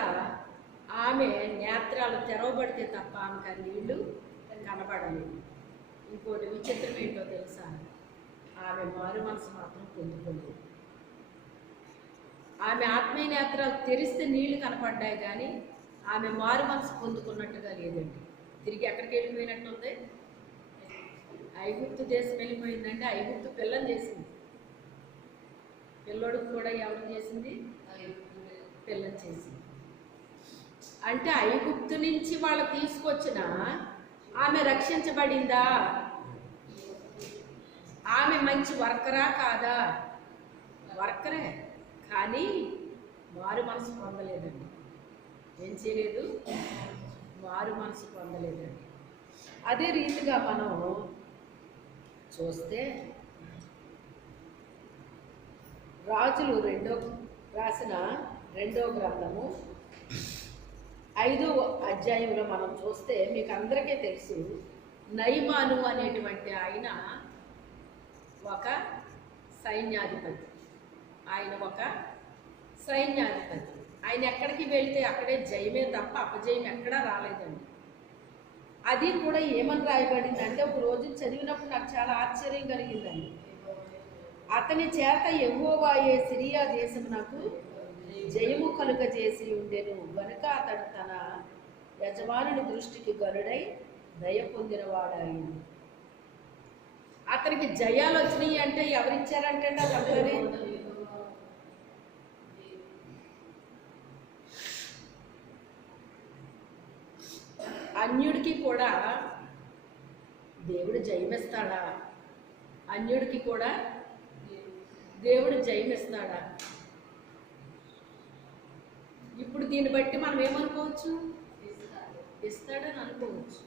ఆమె నేత్రాలు తెరవబడితే తప్ప ఆమెకు ఆ నీళ్లు కనబడలేదు. ఇంకోటి విచిత్రం ఏంటో తెలుసా? ఆమె మారు మనసు మాత్రం పొందుకోలేదు. ఆమె ఆత్మీయ నేత్రాలు తెరిస్తే నీళ్లు కనపడ్డాయి, కానీ ఆమె మారు మనసు పొందుకున్నట్టుగా లేదండి. తిరిగి ఎక్కడికి వెళ్ళిపోయినట్టుంది? ఐగుప్తు దేశం వెళ్ళిపోయిందండి. ఐగుప్తు పిల్లని చేసింది. పిల్లోడికి కూడా ఎవరు చేసింది? పిల్లని చేసింది. అంటే ఐగుప్తు నుంచి వాళ్ళు తీసుకొచ్చిన ఆమె రక్షించబడిందా? ఆమె మంచి వర్కరా కాదా? వర్కరే, కానీ మారు మనసు పొందలేదండి. ఏం చేయలేదు? మారు మనసు పొందలేదండి. అదే రీతిగా మనం చూస్తే రాజులు రాసిన 2వ గ్రంథము 5వ అధ్యాయంలో మనం చూస్తే మీకు అందరికీ తెలుసు, నయమాను అనేటువంటి ఆయన ఒక సైన్యాధిపతి. ఆయన ఎక్కడికి వెళ్తే అక్కడే జయమే తప్ప అపజయం ఎక్కడా రాలేదండి. అది కూడా ఏమని రాయబడింది అంటే, ఒక రోజు చదివినప్పుడు నాకు చాలా ఆశ్చర్యం కలిగిందండి. అతని చేత యెహోవాయే సిరియా దేశమునకు జయము కలుగజేసి ఉండెను గనుక అతడు తన యజమానుని దృష్టికి గనుడై దయ పొందినవాడాయింది. అతనికి జయాలు వచ్చినాయి అంటే ఎవరిచ్చారంటే అతనే అన్యుడికి కూడా దేవుడు జయమిస్తాడా? అన్యుడికి కూడా దేవుడు జయమిస్తాడా? ఇప్పుడు దీన్ని బట్టి మనం ఏమనుకోవచ్చు? ఇస్తాడని అనుకోవచ్చు.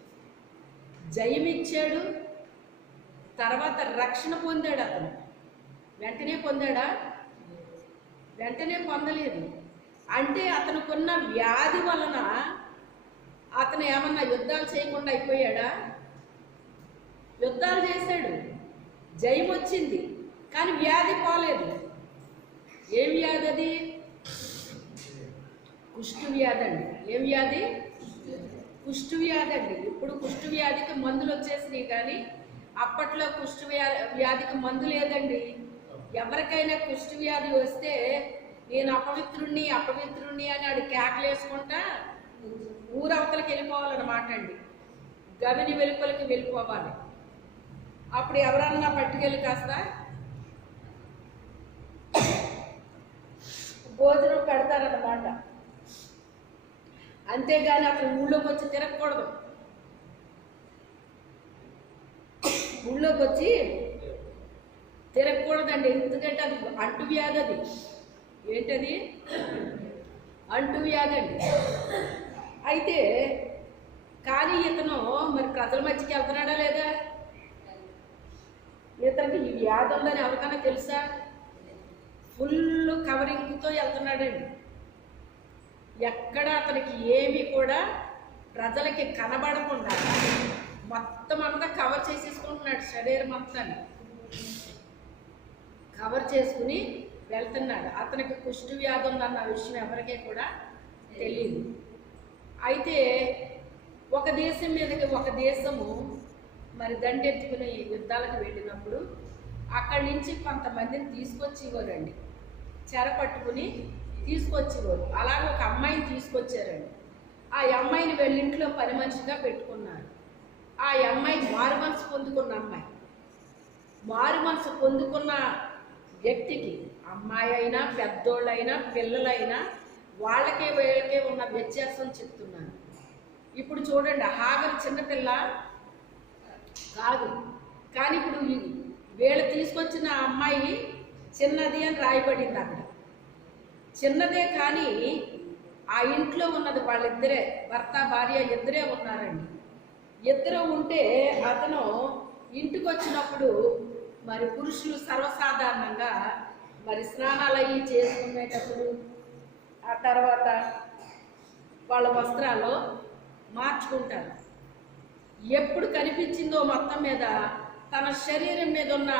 జయమిచ్చాడు, తర్వాత రక్షణ పొందాడు. అతను వెంటనే పొందాడా? వెంటనే పొందలేదు. అంటే అతనుకున్న వ్యాధి వలన అతను ఏమన్నా యుద్ధాలు చేయకుండా అయిపోయాడా? యుద్ధాలు చేశాడు, జయం వచ్చింది, కానీ వ్యాధి పోలేదు. ఏం వ్యాధి అది? కుష్టు వ్యాధి అండి. ఏం వ్యాధి? కుష్టు వ్యాధి అండి. ఇప్పుడు కుష్టు వ్యాధికి మందులు వచ్చేసినాయి, కానీ అప్పట్లో కుష్టు వ్యాధికి మందు లేదండి. ఎవరికైనా కుష్టు వ్యాధి వస్తే నేను అపవిత్రుణ్ణి అపవిత్రుణ్ణి అని ఆడు కేకలేసుకుంటా ఊరవతలకి వెళ్ళిపోవాలన్నమాట అండి. గవిని వెలుపలికి వెళ్ళిపోవాలి. అప్పుడు ఎవరన్నా పట్టుకెళ్ళి కాస్త భోజనం పెడతారన్నమాట. అంతేగాని అతను ఊళ్ళోకి వచ్చి తిరగకూడదు. ఊళ్ళోకి వచ్చి తిరగకూడదండి. ఎందుకంటే అది అంటువ్యాధి. అది ఏంటది? అంటువ్యాధి అండి. అయితే కానీ ఇతను మరి ప్రజల మధ్యకి వెళ్తున్నాడా లేదా? ఇతనికి ఈ వ్యాధి ఉందని ఎవరికైనా తెలుసా? ఫుల్ కవరింగ్తో వెళ్తున్నాడండి. ఎక్కడ అతనికి ఏమీ కూడా ప్రజలకి కనబడకుండా మొత్తం అంతా కవర్ చేసేసుకుంటున్నాడు. శరీరం అంతా కవర్ చేసుకుని వెళ్తున్నాడు. అతనికి కుష్టు వ్యాధి ఉందన్న విషయం ఎవరికీ కూడా తెలియదు. అయితే ఒక దేశం మీదకి ఒక దేశము మరి దండెత్తుకుని యుద్ధాలకు వెళ్ళినప్పుడు అక్కడి నుంచి కొంతమందిని తీసుకొచ్చేవారండి. చెర పట్టుకుని తీసుకొచ్చేవారు. అలాగే ఒక అమ్మాయిని తీసుకొచ్చారండి. ఆ అమ్మాయిని వెళ్ళింట్లో పని మనిషిగా పెట్టుకున్నారు. ఆ అమ్మాయి మారు మనసు పొందుకున్న అమ్మాయి. మారు మనసు పొందుకున్న వ్యక్తికి అమ్మాయి అయినా పెద్దోళ్ళైనా పిల్లలైనా వాళ్ళకే వీళ్ళకే ఉన్న వ్యత్యాసం చెప్తున్నాను. ఇప్పుడు చూడండి, హాగర్ చిన్నపిల్ల కాదు, కానీ ఇప్పుడు వీళ్ళు తీసుకొచ్చిన అమ్మాయి చిన్నది అని రాయబడింది అక్కడ. చిన్నదే, కానీ ఆ ఇంట్లో ఉన్నది వాళ్ళిద్దరే, భర్త భార్య ఇద్దరే ఉన్నారండి. ఇద్దరు ఉంటే అతను ఇంటికి వచ్చినప్పుడు మరి పురుషులు సర్వసాధారణంగా మరి స్నానాలు అవి చేసుకునేటప్పుడు ఆ తర్వాత వాళ్ళ వస్త్రాలు మార్చుకుంటారు. ఎప్పుడు కనిపించిందో మొత్తం మీద తన శరీరం మీద ఉన్న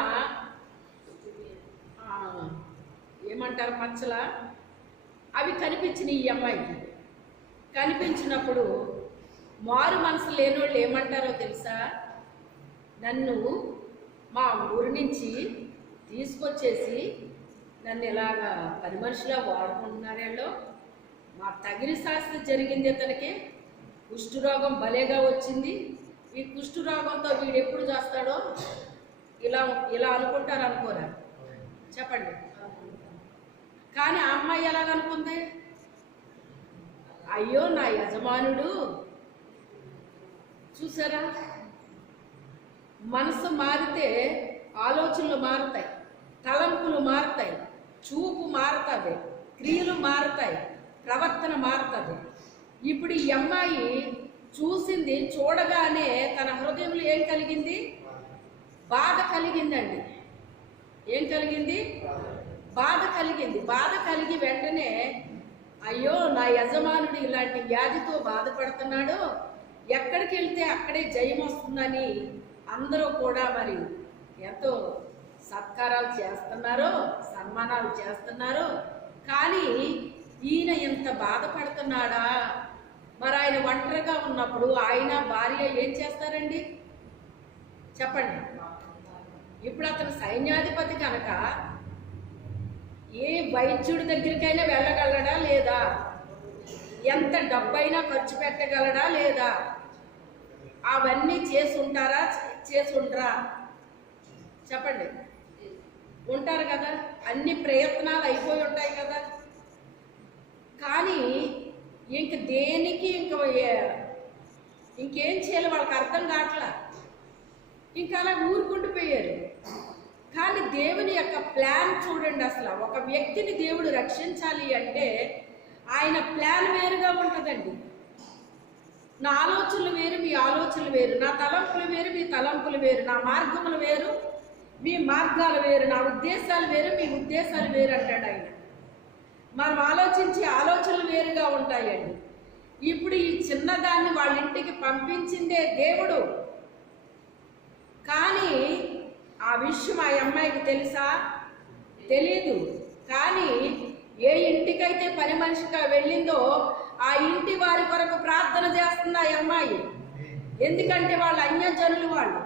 ఏమంటారు మచ్చల అవి కనిపించినాయి. ఈ అమ్మాయికి కనిపించినప్పుడు మారు మనసు లేనోళ్ళు ఏమంటారో తెలుసా? నన్ను మా ఊరి నుంచి తీసుకొచ్చేసి నన్ను ఇలాగా పని మనిషిలా వాడుకుంటున్నారేళ్ళో, మా తగిన శాస్త్రం జరిగింది. అతనికి కుష్ఠరోగం భలేగా వచ్చింది. ఈ కుష్ఠరోగంతో వీడు ఎప్పుడు చేస్తాడో ఇలా ఇలా అనుకుంటారు. అనుకోరా? చెప్పండి. కానీ ఆ అమ్మాయి ఎలాగనుకుంది? అయ్యో నా యజమానుడు. చూసారా, మనసు మారితే ఆలోచనలు మారుతాయి, తలంపులు మారుతాయి, చూపు మారుతుంది, క్రియలు మారుతాయి, ప్రవర్తన మారుతుంది. ఇప్పుడు ఈ అమ్మాయి చూసింది, చూడగానే తన హృదయంలో ఏం కలిగింది? బాధ కలిగిందండి. ఏం కలిగింది? బాధ కలిగింది. బాధ కలిగి వెంటనే అయ్యో నా యజమానుడు ఇలాంటి వ్యాధితో బాధపడుతున్నాడు, ఎక్కడికి వెళ్తే అక్కడే జయం వస్తుందని అందరూ కూడా మరి ఎంతో సత్కారాలు చేస్తున్నారు, సన్మానాలు చేస్తున్నారు. కానీ ఈయన ఎంత బాధపడుతున్నాడా? మరి ఆయన ఒంటరిగా ఉన్నప్పుడు ఆయన భార్య ఏం చేస్తారండి? చెప్పండి. ఇప్పుడు అతను సైన్యాధిపతి కనుక ఏ వైద్యుడి దగ్గరికైనా వెళ్ళగలడా లేదా? ఎంత డబ్బైనా ఖర్చు పెట్టగలడా లేదా? అవన్నీ చేసి ఉంటారా? చెప్పండి. ఉంటారు కదా, అన్ని ప్రయత్నాలు అయిపోయి ఉంటాయి కదా. కానీ ఇంక దేనికి ఇంకేం చేయాలి వాళ్ళకి అర్థం కావట్లా. ఇంకా అలా ఊరుకుండిపోయారు. కానీ దేవుని యొక్క ప్లాన్ చూడండి. అసలు ఒక వ్యక్తిని దేవుడు రక్షించాలి అంటే ఆయన ప్లాన్ వేరుగా ఉంటుందండి. నా ఆలోచనలు వేరు, మీ ఆలోచనలు వేరు. నా తలంపులు వేరు, మీ తలంపులు వేరు. నా మార్గములు వేరు, మీ మార్గాలు వేరు. నా ఉద్దేశాలు వేరు, మీ ఉద్దేశాలు వేరు అంటాడు ఆయన. మనం ఆలోచించే ఆలోచనలు వేరుగా ఉంటాయండి. ఇప్పుడు ఈ చిన్నదాన్ని వాళ్ళ ఇంటికి పంపించిందే దేవుడు. కానీ ఆ విషయం ఆ అమ్మాయికి తెలుసా? తెలీదు. కానీ ఏ ఇంటికైతే పని మనిషిగా వెళ్ళిందో ఆ ఇంటి వారి కొరకు ప్రార్థన చేస్తుంది ఆ అమ్మాయి. ఎందుకంటే వాళ్ళు అన్యజనులు. వాళ్ళు,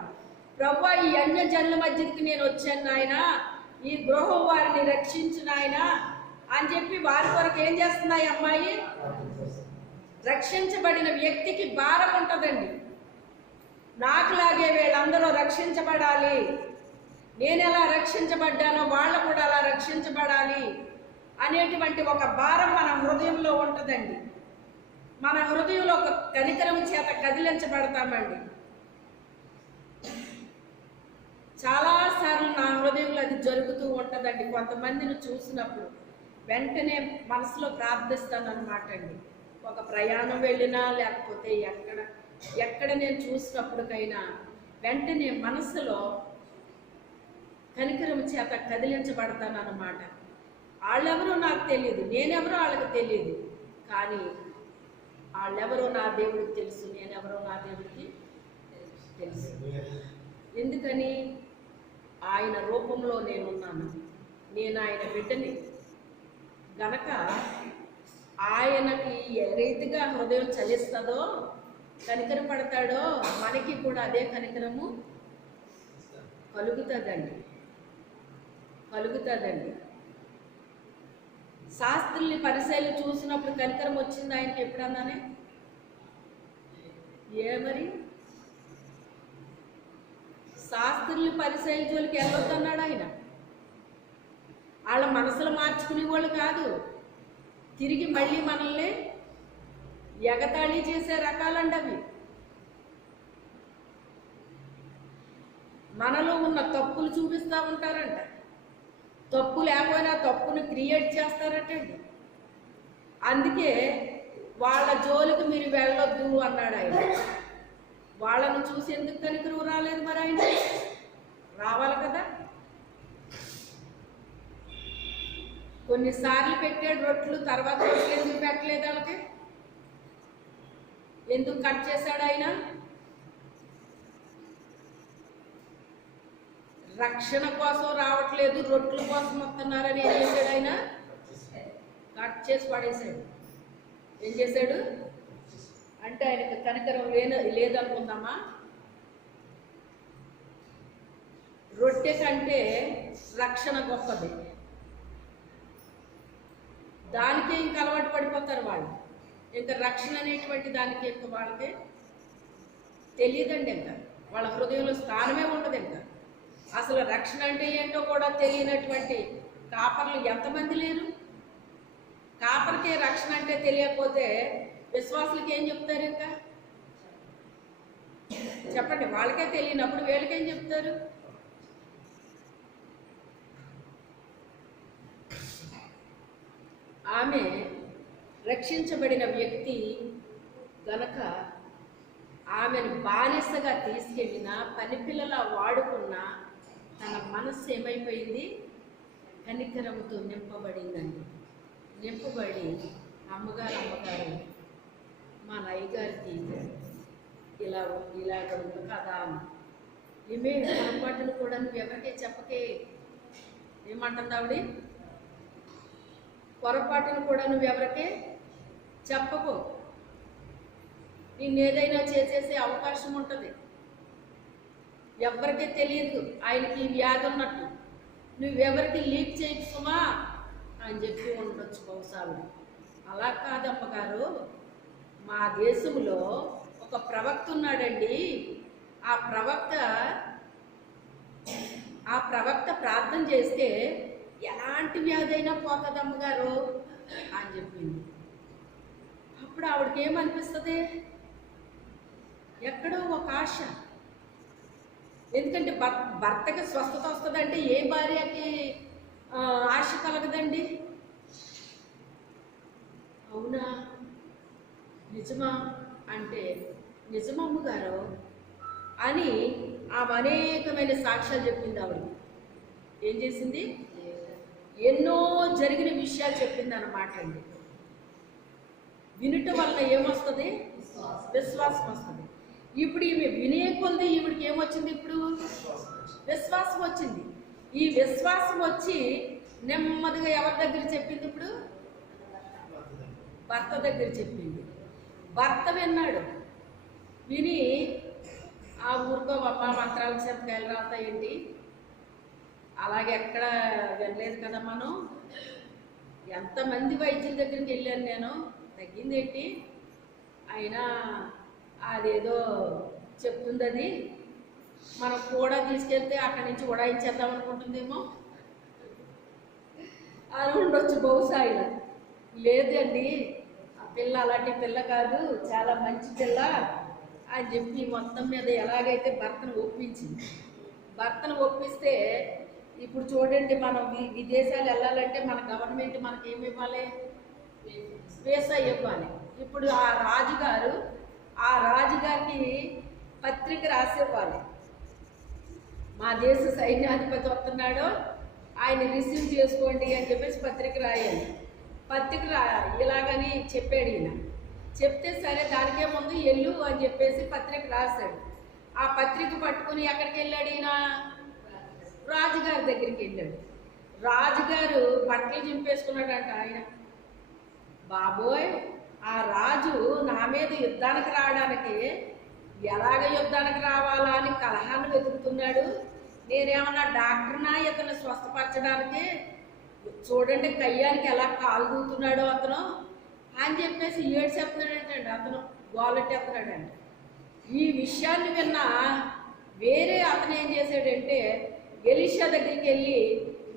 ప్రభువా ఈ అన్యజనుల మధ్యకి నేను వచ్చాను నాయన, ఈ గృహం వారిని రక్షించు నాయన అని చెప్పి వారి కొరకు ఏం చేస్తుంది ఆ అమ్మాయి? రక్షించబడిన వ్యక్తికి భారం ఉంటుందండి. నాకులాగే వీళ్ళందరూ రక్షించబడాలి, నేను ఎలా రక్షించబడ్డానో వాళ్ళు కూడా అలా రక్షించబడాలి అనేటువంటి ఒక భారం మన హృదయంలో ఉంటుందండి. మన హృదయంలో ఒక కనికరం చేత కదిలించబడతామండి. చాలాసార్లు నా హృదయంలో అది జరుగుతూ ఉంటుందండి. కొంతమందిని చూసినప్పుడు వెంటనే మనసులో ప్రార్థిస్తాను అన్నమాట అండి. ఒక ప్రయాణం వెళ్ళినా లేకపోతే ఎక్కడ నేను చూసినప్పటికైనా వెంటనే మనసులో కనికరం చేత కదిలించబడతాను అన్నమాట. వాళ్ళెవరో నాకు తెలియదు, నేనెవరో వాళ్ళకి తెలియదు. కానీ వాళ్ళెవరో నా దేవుడికి తెలుసు, నేనెవరో నా దేవుడికి తెలుసు. ఎందుకని? ఆయన రూపంలో నేనున్నాను, నేను ఆయన బిడ్డని గనక ఆయనకి ఏ రీతిగా హృదయం చలిస్తుందో, కనికరం పడతాడో మనకి కూడా అదే కనికరము కలుగుతుందండి. శాస్త్రుల్ని పరిశీలి చూసినప్పుడు కనికరం వచ్చింది ఆయనకి ఎప్పుడన్నానే? మరి శాస్త్రుల్ని పరిశీలి జోలికి వెళ్ళొద్దన్నాడు ఆయన. వాళ్ళ మనసులు మార్చుకునే వాళ్ళు కాదు, తిరిగి మళ్ళీ మనల్ని ఎగతాళి చేసే రకాలండి అవి. మనలో ఉన్న తప్పులు చూపిస్తూ ఉంటారంట, తప్పు లేకపోయినా తప్పును క్రియేట్ చేస్తారటండి. అందుకే వాళ్ళ జోలికి మీరు వెళ్ళొద్దు అన్నాడు ఆయన. వాళ్ళను చూసి ఎందుకు కనికరం రాలేదు? మరి ఆయన రావాలి కదా. కొన్నిసార్లు పెట్టాడు రొట్లు, తర్వాత రొట్లు ఎందుకు పెట్టలేదు? వాళ్ళకి ఎందుకు కట్ చేశాడు ఆయన? రక్షణ కోసం రావట్లేదు, రొట్టెల కోసం వస్తున్నారని ఏం చేశాడు ఆయన? కట్ చేసి పడేశాడు. ఏం చేశాడు అంటే ఆయనకు కనికరం లేదనుకుందామా? రొట్టె కంటే రక్షణ గొప్పది. దానికే ఇంకా అలవాటు పడిపోతారు వాళ్ళు. ఇంకా రక్షణ అనేటువంటి దానికి ఇంకా వాళ్ళకి తెలియదండి. ఇంకా వాళ్ళ హృదయంలో స్థానమే ఉండదు. ఇంకా అసలు రక్షణ అంటే ఏంటో కూడా తెలియనటువంటి కాపర్లు ఎంతమంది లేరు? కాపర్కే రక్షణ అంటే తెలియకపోతే విశ్వాసులకి ఏం చెప్తారు? ఇంకా చెప్పండి. వాళ్ళకే తెలియనప్పుడు వీళ్ళకేం చెప్తారు? ఆమె రక్షించబడిన వ్యక్తి గనక ఆమెను బానిసగా తీసుకెళ్ళిన, పనిపిల్లల వాడుకున్న తన మనస్సు ఏమైపోయింది? కనికరంతో నింపబడిందండి. నింపబడి అమ్మగారు మా నయ్యగారికి ఇలాగ ఉంది కదా, ఏమే పొరపాటును కూడా నువ్వు ఎవరికే చెప్పకే. ఏమంటుంది ఆవిడ? పొరపాటును కూడా నువ్వు ఎవరికే చెప్పకు, నిన్నేదైనా చేసేసే అవకాశం ఉంటుంది. ఎవరికీ తెలియదు ఆయనకి ఈ వ్యాధి ఉన్నట్టు, నువ్వెవరికి లీక్ చేయకుమా అని చెప్పి ఉండొచ్చు బహుశా. అలా కాదమ్మగారు, మా దేశంలో ఒక ప్రవక్త ఉన్నాడండి, ఆ ప్రవక్త ప్రార్థన చేస్తే ఎలాంటి వ్యాధి అయినా పోతుందమ్మగారు అని చెప్పింది. అప్పుడు ఆవిడకి ఏమనిపిస్తుంది? ఎక్కడో ఒక ఆశ, ఎందుకంటే భర్తకి స్వస్థత వస్తుందంటే ఏ భార్యకి ఆశ కలగదండి? అవునా, నిజమా అంటే నిజమమ్మ గారు అని ఆమె అనేకమైన సాక్ష్యాలు చెప్పింది. ఆవిడ ఏం చేసింది? ఎన్నో జరిగిన విషయాలు చెప్పింది అన్నమాట అండి. వినుట వల్ల ఏమొస్తుంది? విశ్వాసం వస్తుంది. ఇప్పుడు ఈమె వినే కొలది ఈవిడికి ఏమొచ్చింది? ఇప్పుడు విశ్వాసం వచ్చింది. ఈ విశ్వాసం వచ్చి నెమ్మదిగా ఎవరి దగ్గర చెప్పింది? ఇప్పుడు భర్త దగ్గర చెప్పింది. భర్త విన్నాడు. విని ఆ ఊరుకోవమ్మ మంత్రాలకు చెంతకాయలు రావుతాయండి, అలాగే ఎక్కడ వినలేదు కదా మనం. ఎంతమంది వైద్యుల దగ్గరికి వెళ్ళాను నేను, తగ్గిందేంటి? అయినా అదేదో చెప్తుంది, అది మనం కూడా తీసుకెళ్తే అక్కడి నుంచి ఉడాయించేద్దాం అనుకుంటుందేమో అని ఉండొచ్చు బహుశా. ఇలా లేదండి, ఆ పిల్ల అలాంటి పిల్ల కాదు, చాలా మంచి పిల్ల అని చెప్పి మొత్తం మీద ఎలాగైతే భర్తను ఒప్పించింది. భర్తను ఒప్పిస్తే ఇప్పుడు చూడండి, మనం విదేశాలు వెళ్ళాలంటే మన గవర్నమెంట్ మనకేమి ఇవ్వాలి? వీసా ఇవ్వాలి. ఇప్పుడు ఆ రాజుగారికి పత్రిక రాసివ్వాలి. మా దేశ సైన్యాధిపతి వస్తున్నాడు, ఆయన రిసీవ్ చేసుకోండి అని చెప్పేసి పత్రిక రాయాలి. పత్రిక ఇలాగని చెప్పాడు ఈయన. చెప్తే సరే దానికే ముందు ఎల్లు అని చెప్పేసి పత్రిక రాశాడు. ఆ పత్రిక పట్టుకుని ఎక్కడికి వెళ్ళాడు ఈయన? రాజుగారి దగ్గరికి వెళ్ళాడు. రాజుగారు బట్టలు చింపేసుకున్నాడంట. ఆయన బాబోయ్, ఆ రాజు నా మీద యుద్ధానికి రావడానికి ఎలాగ యుద్ధానికి రావాలా అని కలహాన్ని వెతుకుతున్నాడు. నేనేమన్నా డాక్టర్నా ఇతను స్వస్థపరచడానికి? చూడండి కయ్యానికి ఎలా కాలు దూతున్నాడో అతను అని చెప్పేసి ఏడ్చేస్తున్నాడంటండి. అతను గోలెట్టేస్తున్నాడంట. ఈ విషయాన్ని విన్న వేరే అతను ఏం చేశాడంటే ఎలీషా దగ్గరికి వెళ్ళి,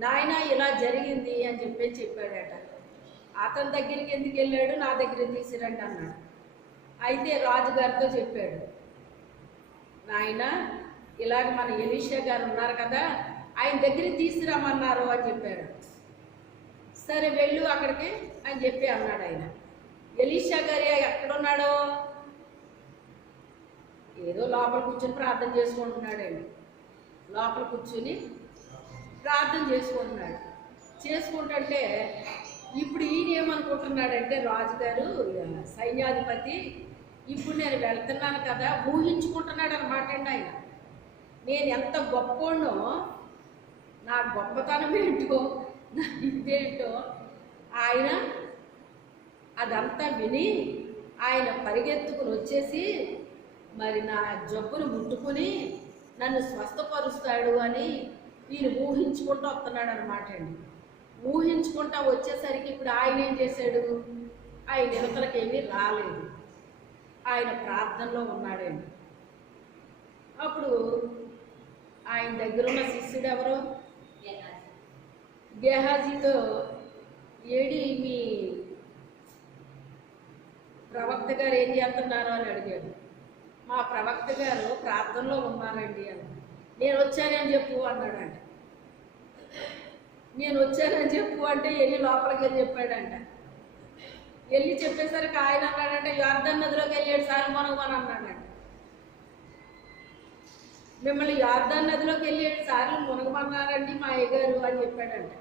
నాయన ఇలా జరిగింది అని చెప్పేసి చెప్పాడట. అతని దగ్గరికి ఎందుకు వెళ్ళాడు? నా దగ్గర తీసిరండి అన్నాడు. అయితే రాజుగారితో చెప్పాడు, నాయన ఇలాగ మన ఎలీషా గారు ఉన్నారు కదా, ఆయన దగ్గరికి తీసుకురామన్నారు అని చెప్పాడు. సరే వెళ్ళు అక్కడికి అని చెప్పి అన్నాడు ఆయన. ఎలీషా గారు ఎక్కడున్నాడో ఏదో లోపల కూర్చొని ప్రార్థన చేసుకుంటున్నాడండి. లోపల కూర్చుని ప్రార్థన చేసుకుంటున్నాడు. చేసుకుంటుంటే ఇప్పుడు ఈయన ఏమనుకుంటున్నాడంటే, రాజుగారు సైన్యాధిపతి ఇప్పుడు నేను వెళ్తున్నాను కదా, ఊహించుకుంటున్నాడు అనమాట అండి ఆయన. నేను ఎంత గొప్పనో, నా గొప్పతనం ఏంటో, నా ఇదేంటో ఆయన అదంతా విని ఆయన పరిగెత్తుకుని వచ్చేసి మరి నా జబ్బును ముట్టుకుని నన్ను స్వస్థపరుస్తాడు అని ఈయన ఊహించుకుంటూ వస్తున్నాడు అనమాట అండి. ఊహించుకుంటా వచ్చేసరికి ఇప్పుడు ఆయన ఏం చేశాడు? ఆయన యువతలకేమీ రాలేదు, ఆయన ప్రార్థనలో ఉన్నాడండి. అప్పుడు ఆయన దగ్గర ఉన్న శిష్యుడు ఎవరు? గేహాజీతో, ఏడి మీ ప్రవక్త గారు ఏం చేస్తున్నారు అని అడిగాడు. మా ప్రవక్త గారు ప్రార్థనలో ఉన్నారండి అని. నేను వచ్చానని చెప్పు అన్నాడంట. నేను వచ్చానని చెప్పు అంటే వెళ్ళి లోపలికి వెళ్ళి చెప్పాడంట. వెళ్ళి చెప్పేసరికి ఆయన అన్నాడంటే, యోర్దాను నదిలోకి వెళ్ళాడు సార్ మనమని అన్నాడంట. మిమ్మల్ని యోర్దాను నదిలోకి వెళ్ళాడు సార్లు మునగమన్నారండి మా అయ్యగారు అని చెప్పాడంట.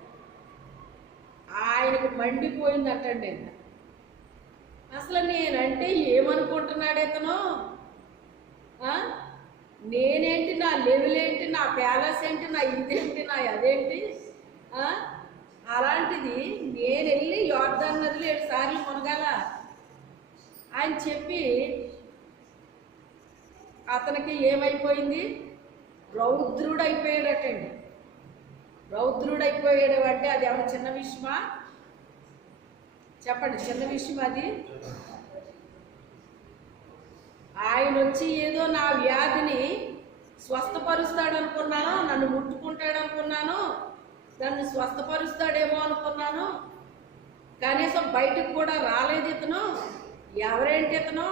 ఆయనకు మండిపోయిందటండి. అసలు నేనంటే ఏమనుకుంటున్నాడు ఇతను? నేనేంటి, నా లెవెల్ ఏంటి, నా ప్యాలెస్ ఏంటి, నా ఇదేంటి, నా అదేంటి? అలాంటిది నేను వెళ్ళి యోర్దాను నదిలో 7 సార్లు మునగాల అని చెప్పి అతనికి ఏమైపోయింది? రౌద్రుడైపోయాడటండి. రౌద్రుడైపోయాడు అంటే అది ఏమైనా చిన్న విషయమా? చెప్పండి, చిన్న విషయం అది? ఆయన వచ్చి ఏదో నా వ్యాధిని స్వస్థపరుస్తాడు అనుకున్నాను, నన్ను ముట్టుకుంటాడు అనుకున్నాను, నన్ను స్వస్థపరుస్తాడేమో అనుకున్నాను. కనీసం బయటకు కూడా రాలేదు ఇతను. ఎవరేంటి ఇతను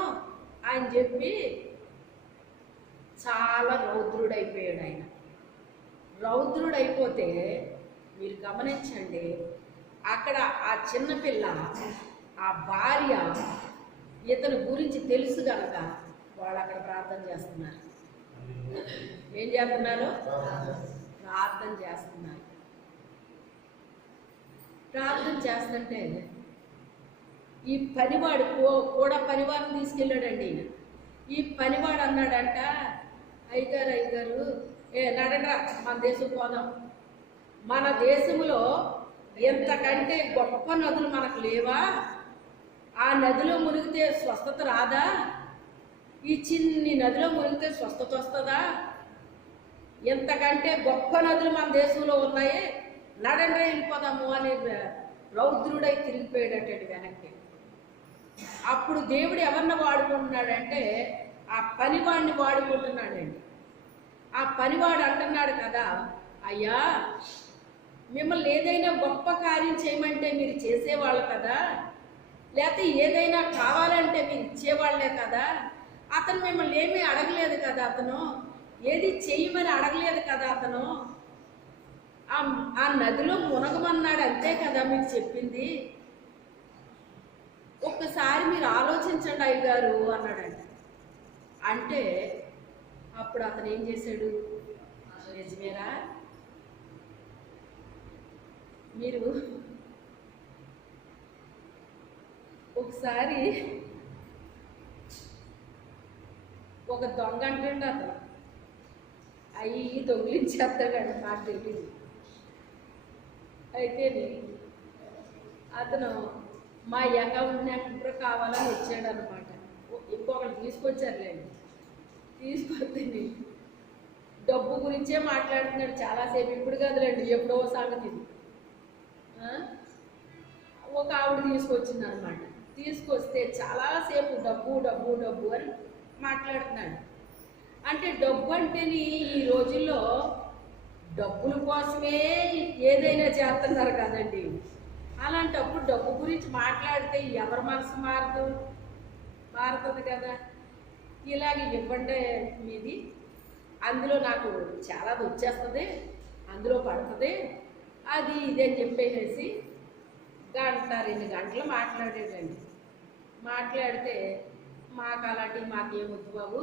అని చెప్పి చాలా రౌద్రుడైపోయాడు ఆయన. రౌద్రుడైపోతే మీరు గమనించండి, అక్కడ ఆ చిన్నపిల్ల, ఆ భార్య ఇతని గురించి తెలుసు కనుక వాళ్ళు అక్కడ ప్రార్థన చేస్తున్నారు. ఏం చేస్తున్నారు? ప్రార్థన చేస్తున్నారు. ప్రార్థన చేస్తుంటే ఈ పనివాడు కూడా పనివాడిని తీసుకెళ్ళాడండి ఈయన. ఈ పనివాడు అన్నాడంట, అయ్యగారు నడంరా మన దేశం పోదాం, మన దేశంలో ఎంతకంటే గొప్ప నదులు మనకు లేవా? ఆ నదిలో మునిగితే స్వస్థత రాదా? ఈ చిన్ని నదిలో మునిగితే స్వస్థత వస్తుందా? ఎంతకంటే గొప్ప నదులు మన దేశంలో ఉన్నాయి, నడండ్రా వెళ్ళిపోదాము అని రౌద్రుడై తిరిగిపోయాడట వెనక్కి. అప్పుడు దేవుడు ఎవరిని వాడుకుంటున్నాడంటే ఆ పనివాడిని వాడుకుంటున్నాడండి. ఆ పనివాడు అంటున్నాడు కదా, అయ్యా మిమ్మల్ని ఏదైనా గొప్ప కార్యం చేయమంటే మీరు చేసేవాళ్ళు కదా, లేకపోతే ఏదైనా కావాలంటే మీరు ఇచ్చేవాళ్లే కదా, అతను మిమ్మల్ని ఏమీ అడగలేదు కదా, అతను ఏది చేయమని అడగలేదు కదా, అతను ఆ నదిలో మునగమన్నాడు అంతే కదా మీకు చెప్పింది, ఒక్కసారి మీరు ఆలోచించండి అయ్యగారు అన్నాడంట. అంటే అప్పుడు అతను ఏం చేశాడు, నిజమేరా, మీరు ఒకసారి ఒక దొంగ అంటుండే అతను అవి దొంగిలించేస్తాడంట, నాకు తెలియదు. అయితే అతను మా అకౌంట్ ఎప్పుడు కావాలని వచ్చాడు అనమాట. ఇంకొకరు తీసుకొచ్చారులేండి. తీసుకొస్తే డబ్బు గురించే మాట్లాడుతున్నాడు చాలాసేపు. ఇప్పుడు కదలేండి, ఎప్పుడో సంగతి ఇది. ఒక ఆవిడ తీసుకొచ్చింది అనమాట. తీసుకొస్తే చాలాసేపు డబ్బు డబ్బు డబ్బు అని మాట్లాడుతున్నాడు. అంటే డబ్బు అంటేని ఈ రోజుల్లో డబ్బుల కోసమే ఏదైనా చేస్తున్నారు కదండి. అలాంటప్పుడు డబ్బు గురించి మాట్లాడితే ఎవరి మనసు మారుతుంది కదా. ఇలాగ ఇవ్వండి మీది, అందులో నాకు చాలాది వచ్చేస్తుంది, అందులో పడుతుంది, అది ఇది అని చెప్పేసి గంట 2 గంటలు మాట్లాడేదండి. మాట్లాడితే మాకేం వద్దు బాబు,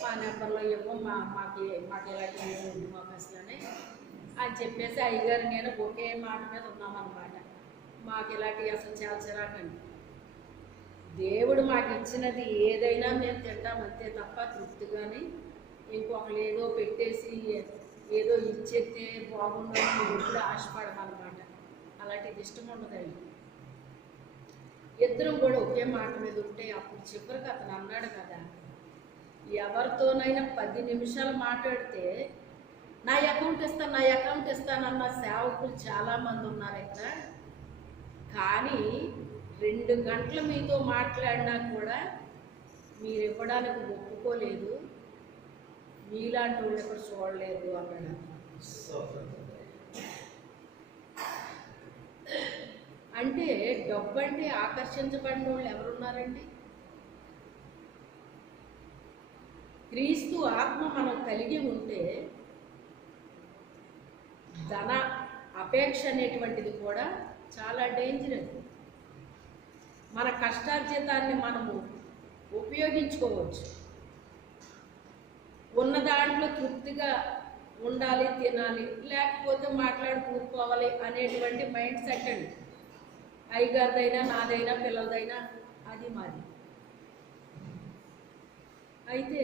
మా నెంబర్లో ఇవ్వం, మాకు ఇలాంటివి ఏమి వద్దు మాకు అసలు అని చెప్పేసి అయ్యగారు నేను ఒకే మాట మీద ఉన్నామన్నమాట. మాకు ఇలాంటివి అసలు చాలా చిరాకండి. దేవుడు మాకు ఇచ్చినది ఏదైనా మేము తింటామంతే తప్ప తృప్తిగాని ఇంకొకరు ఏదో పెట్టేసి ఏదో ఇచ్చేస్తే బాగుందని మీరు ఎప్పుడు ఆశపడమన్నమాట. అలాంటిది ఇష్టం ఉండదండి. ఇద్దరం కూడా ఒకే మాట మీద ఉంటే అప్పుడు చివరికి అతను అన్నాడు కదా, ఎవరితోనైనా 10 నిమిషాలు మాట్లాడితే నా అకౌంట్ ఇస్తానన్న సేవకులు చాలామంది ఉన్నారు ఇక్కడ. కానీ 2 గంటలు మీతో మాట్లాడినా కూడా మీరు ఇవ్వడానికి ఒప్పుకోలేదు, మీలాంటి వాళ్ళు ఎక్కడ చూడలేదు అన్నాడు. అంటే డబ్బు అంటే ఆకర్షించబడిన వాళ్ళు ఎవరున్నారండి? క్రీస్తు ఆత్మ మనం కలిగి ఉంటే ధన అపేక్ష అనేటువంటిది కూడా చాలా డేంజర్. మన కష్టార్జితాన్ని మనము ఉపయోగించుకోవచ్చు, ఉన్న దాంట్లో తృప్తిగా ఉండాలి, తినాలి, లేకపోతే మాట్లాడి కూరుకోవాలి అనేటువంటి మైండ్ సెట్ అండి. అయ్యగారిదైనా నాదైనా పిల్లలదైనా అది మాది. అయితే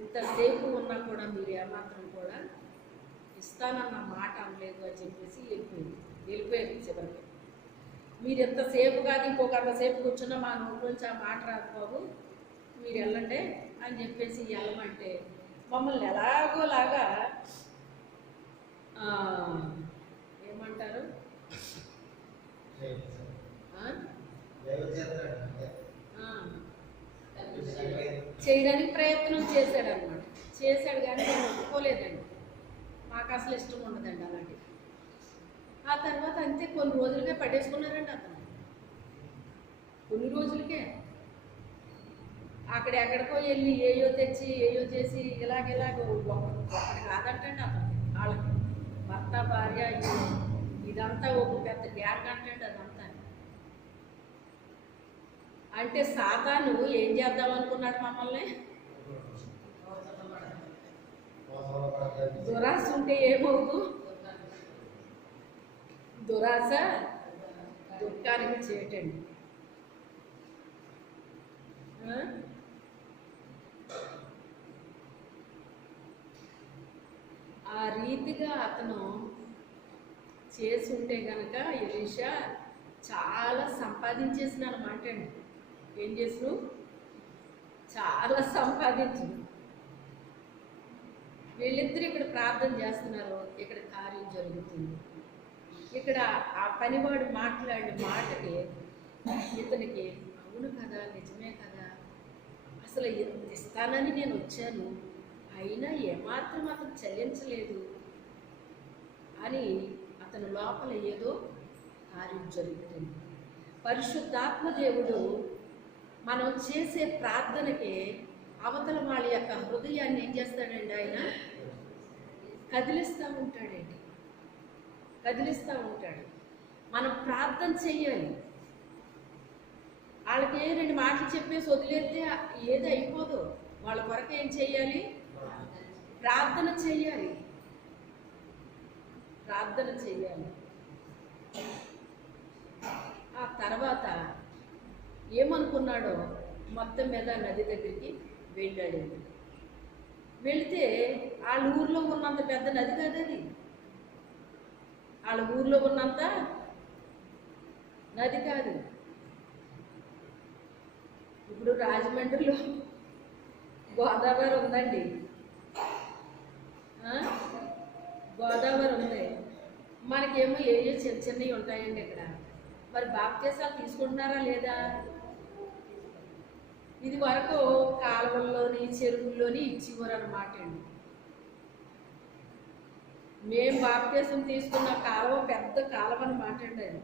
ఇంతసేపు ఉన్నా కూడా మీరు ఏమాత్రం కూడా ఇస్తానన్న మాట అనలేదు అని చెప్పేసి వెళ్ళిపోయింది చివరికి. మీరు ఎంతసేపు కాదు ఇంకొక అంతసేపు కూర్చున్నా మా నోటి నుంచి ఆ మాట రాదు బాబు, మీరు వెళ్ళండి అని చెప్పేసి వెళ్ళమంటే మమ్మల్ని ఎలాగోలాగా ఏమంటారు చేయడానికి ప్రయత్నం చేశాడనమాట. చేశాడు కానీ నేను ఒప్పుకోలేదండి, మాకు అసలు ఇష్టం ఉండదండి అలాంటివి. ఆ తర్వాత అంతే కొన్ని రోజులకే పట్టేసుకున్నారండి అతను, కొన్ని రోజులకే. అక్కడ ఎక్కడికో వెళ్ళి ఏయో తెచ్చి ఏయో చేసి ఇలాగ ఒకటి కాదంటండి అతను వాళ్ళకి భర్త భార్య ఇదంతా ఒక పెద్ద గ్యాంగ్ అంటండి అదంతా. అంటే సాతాను ఏం చేద్దాం అనుకున్నాడు మమ్మల్ని? దురాశ ఉంటే ఏమవుదు? దురాశ దుఃఖానికి చేయటండి. ఆ రీతిగా అతను చేసి ఉంటే గనక ఎలీషా చాలా సంపాదించేసిన అనమాట అండి. ఏం చేసిన? చాలా సంపాదించు. వీళ్ళిద్దరు ఇక్కడ ప్రార్థన చేస్తున్నారు, ఇక్కడ కార్యం జరుగుతుంది. ఇక్కడ ఆ పనివాడు మాట్లాడిన మాటకి ఇతనికి అవును కదా, నిజమే కదా, అసలు ఇస్తానని నేను వచ్చాను, అయినా ఏమాత్రం అతను చెల్లించలేదు అని అతని లోపల ఏదో కార్యం జరుగుతుంది. పరిశుద్ధాత్మ దేవుడు మనం చేసే ప్రార్థనకి అవతల వాళ్ళ యొక్క హృదయాన్ని ఏం చేస్తాడండి? ఆయన కదిలిస్తూ ఉంటాడండి, కదిలిస్తూ ఉంటాడు. మనం ప్రార్థన చెయ్యాలి. వాళ్ళకి రెండు మాటలు చెప్పేసి వదిలేస్తే ఏది అయిపోదు. వాళ్ళ కొరకు ఏం చెయ్యాలి? ప్రార్థన చెయ్యాలి, ప్రార్థన చెయ్యాలి. ఆ తర్వాత ఏమనుకున్నాడో మొత్తం మీద నది దగ్గరికి వెళ్ళాడు. వెళితే వాళ్ళ ఊర్లో ఉన్నంత పెద్ద నది కాదు అది, వాళ్ళ ఊర్లో ఉన్నంత నది కాదు. ఇప్పుడు రాజమండ్రిలో గోదావరి ఉందండి, గోదావరి ఉంది. మనకేమో ఏయో చిన్న చిన్నవి ఉంటాయండి ఇక్కడ. మరి బాప్తీసాలు తీసుకుంటున్నారా లేదా? ఇది వరకు కాలువల్లోని చెరువుల్లోని ఇచ్చేవారు అన్నమాట అండి. మేము బాప్తీసం తీసుకున్న కాలువ పెద్ద కాలువ అన్నమాట అండి అది.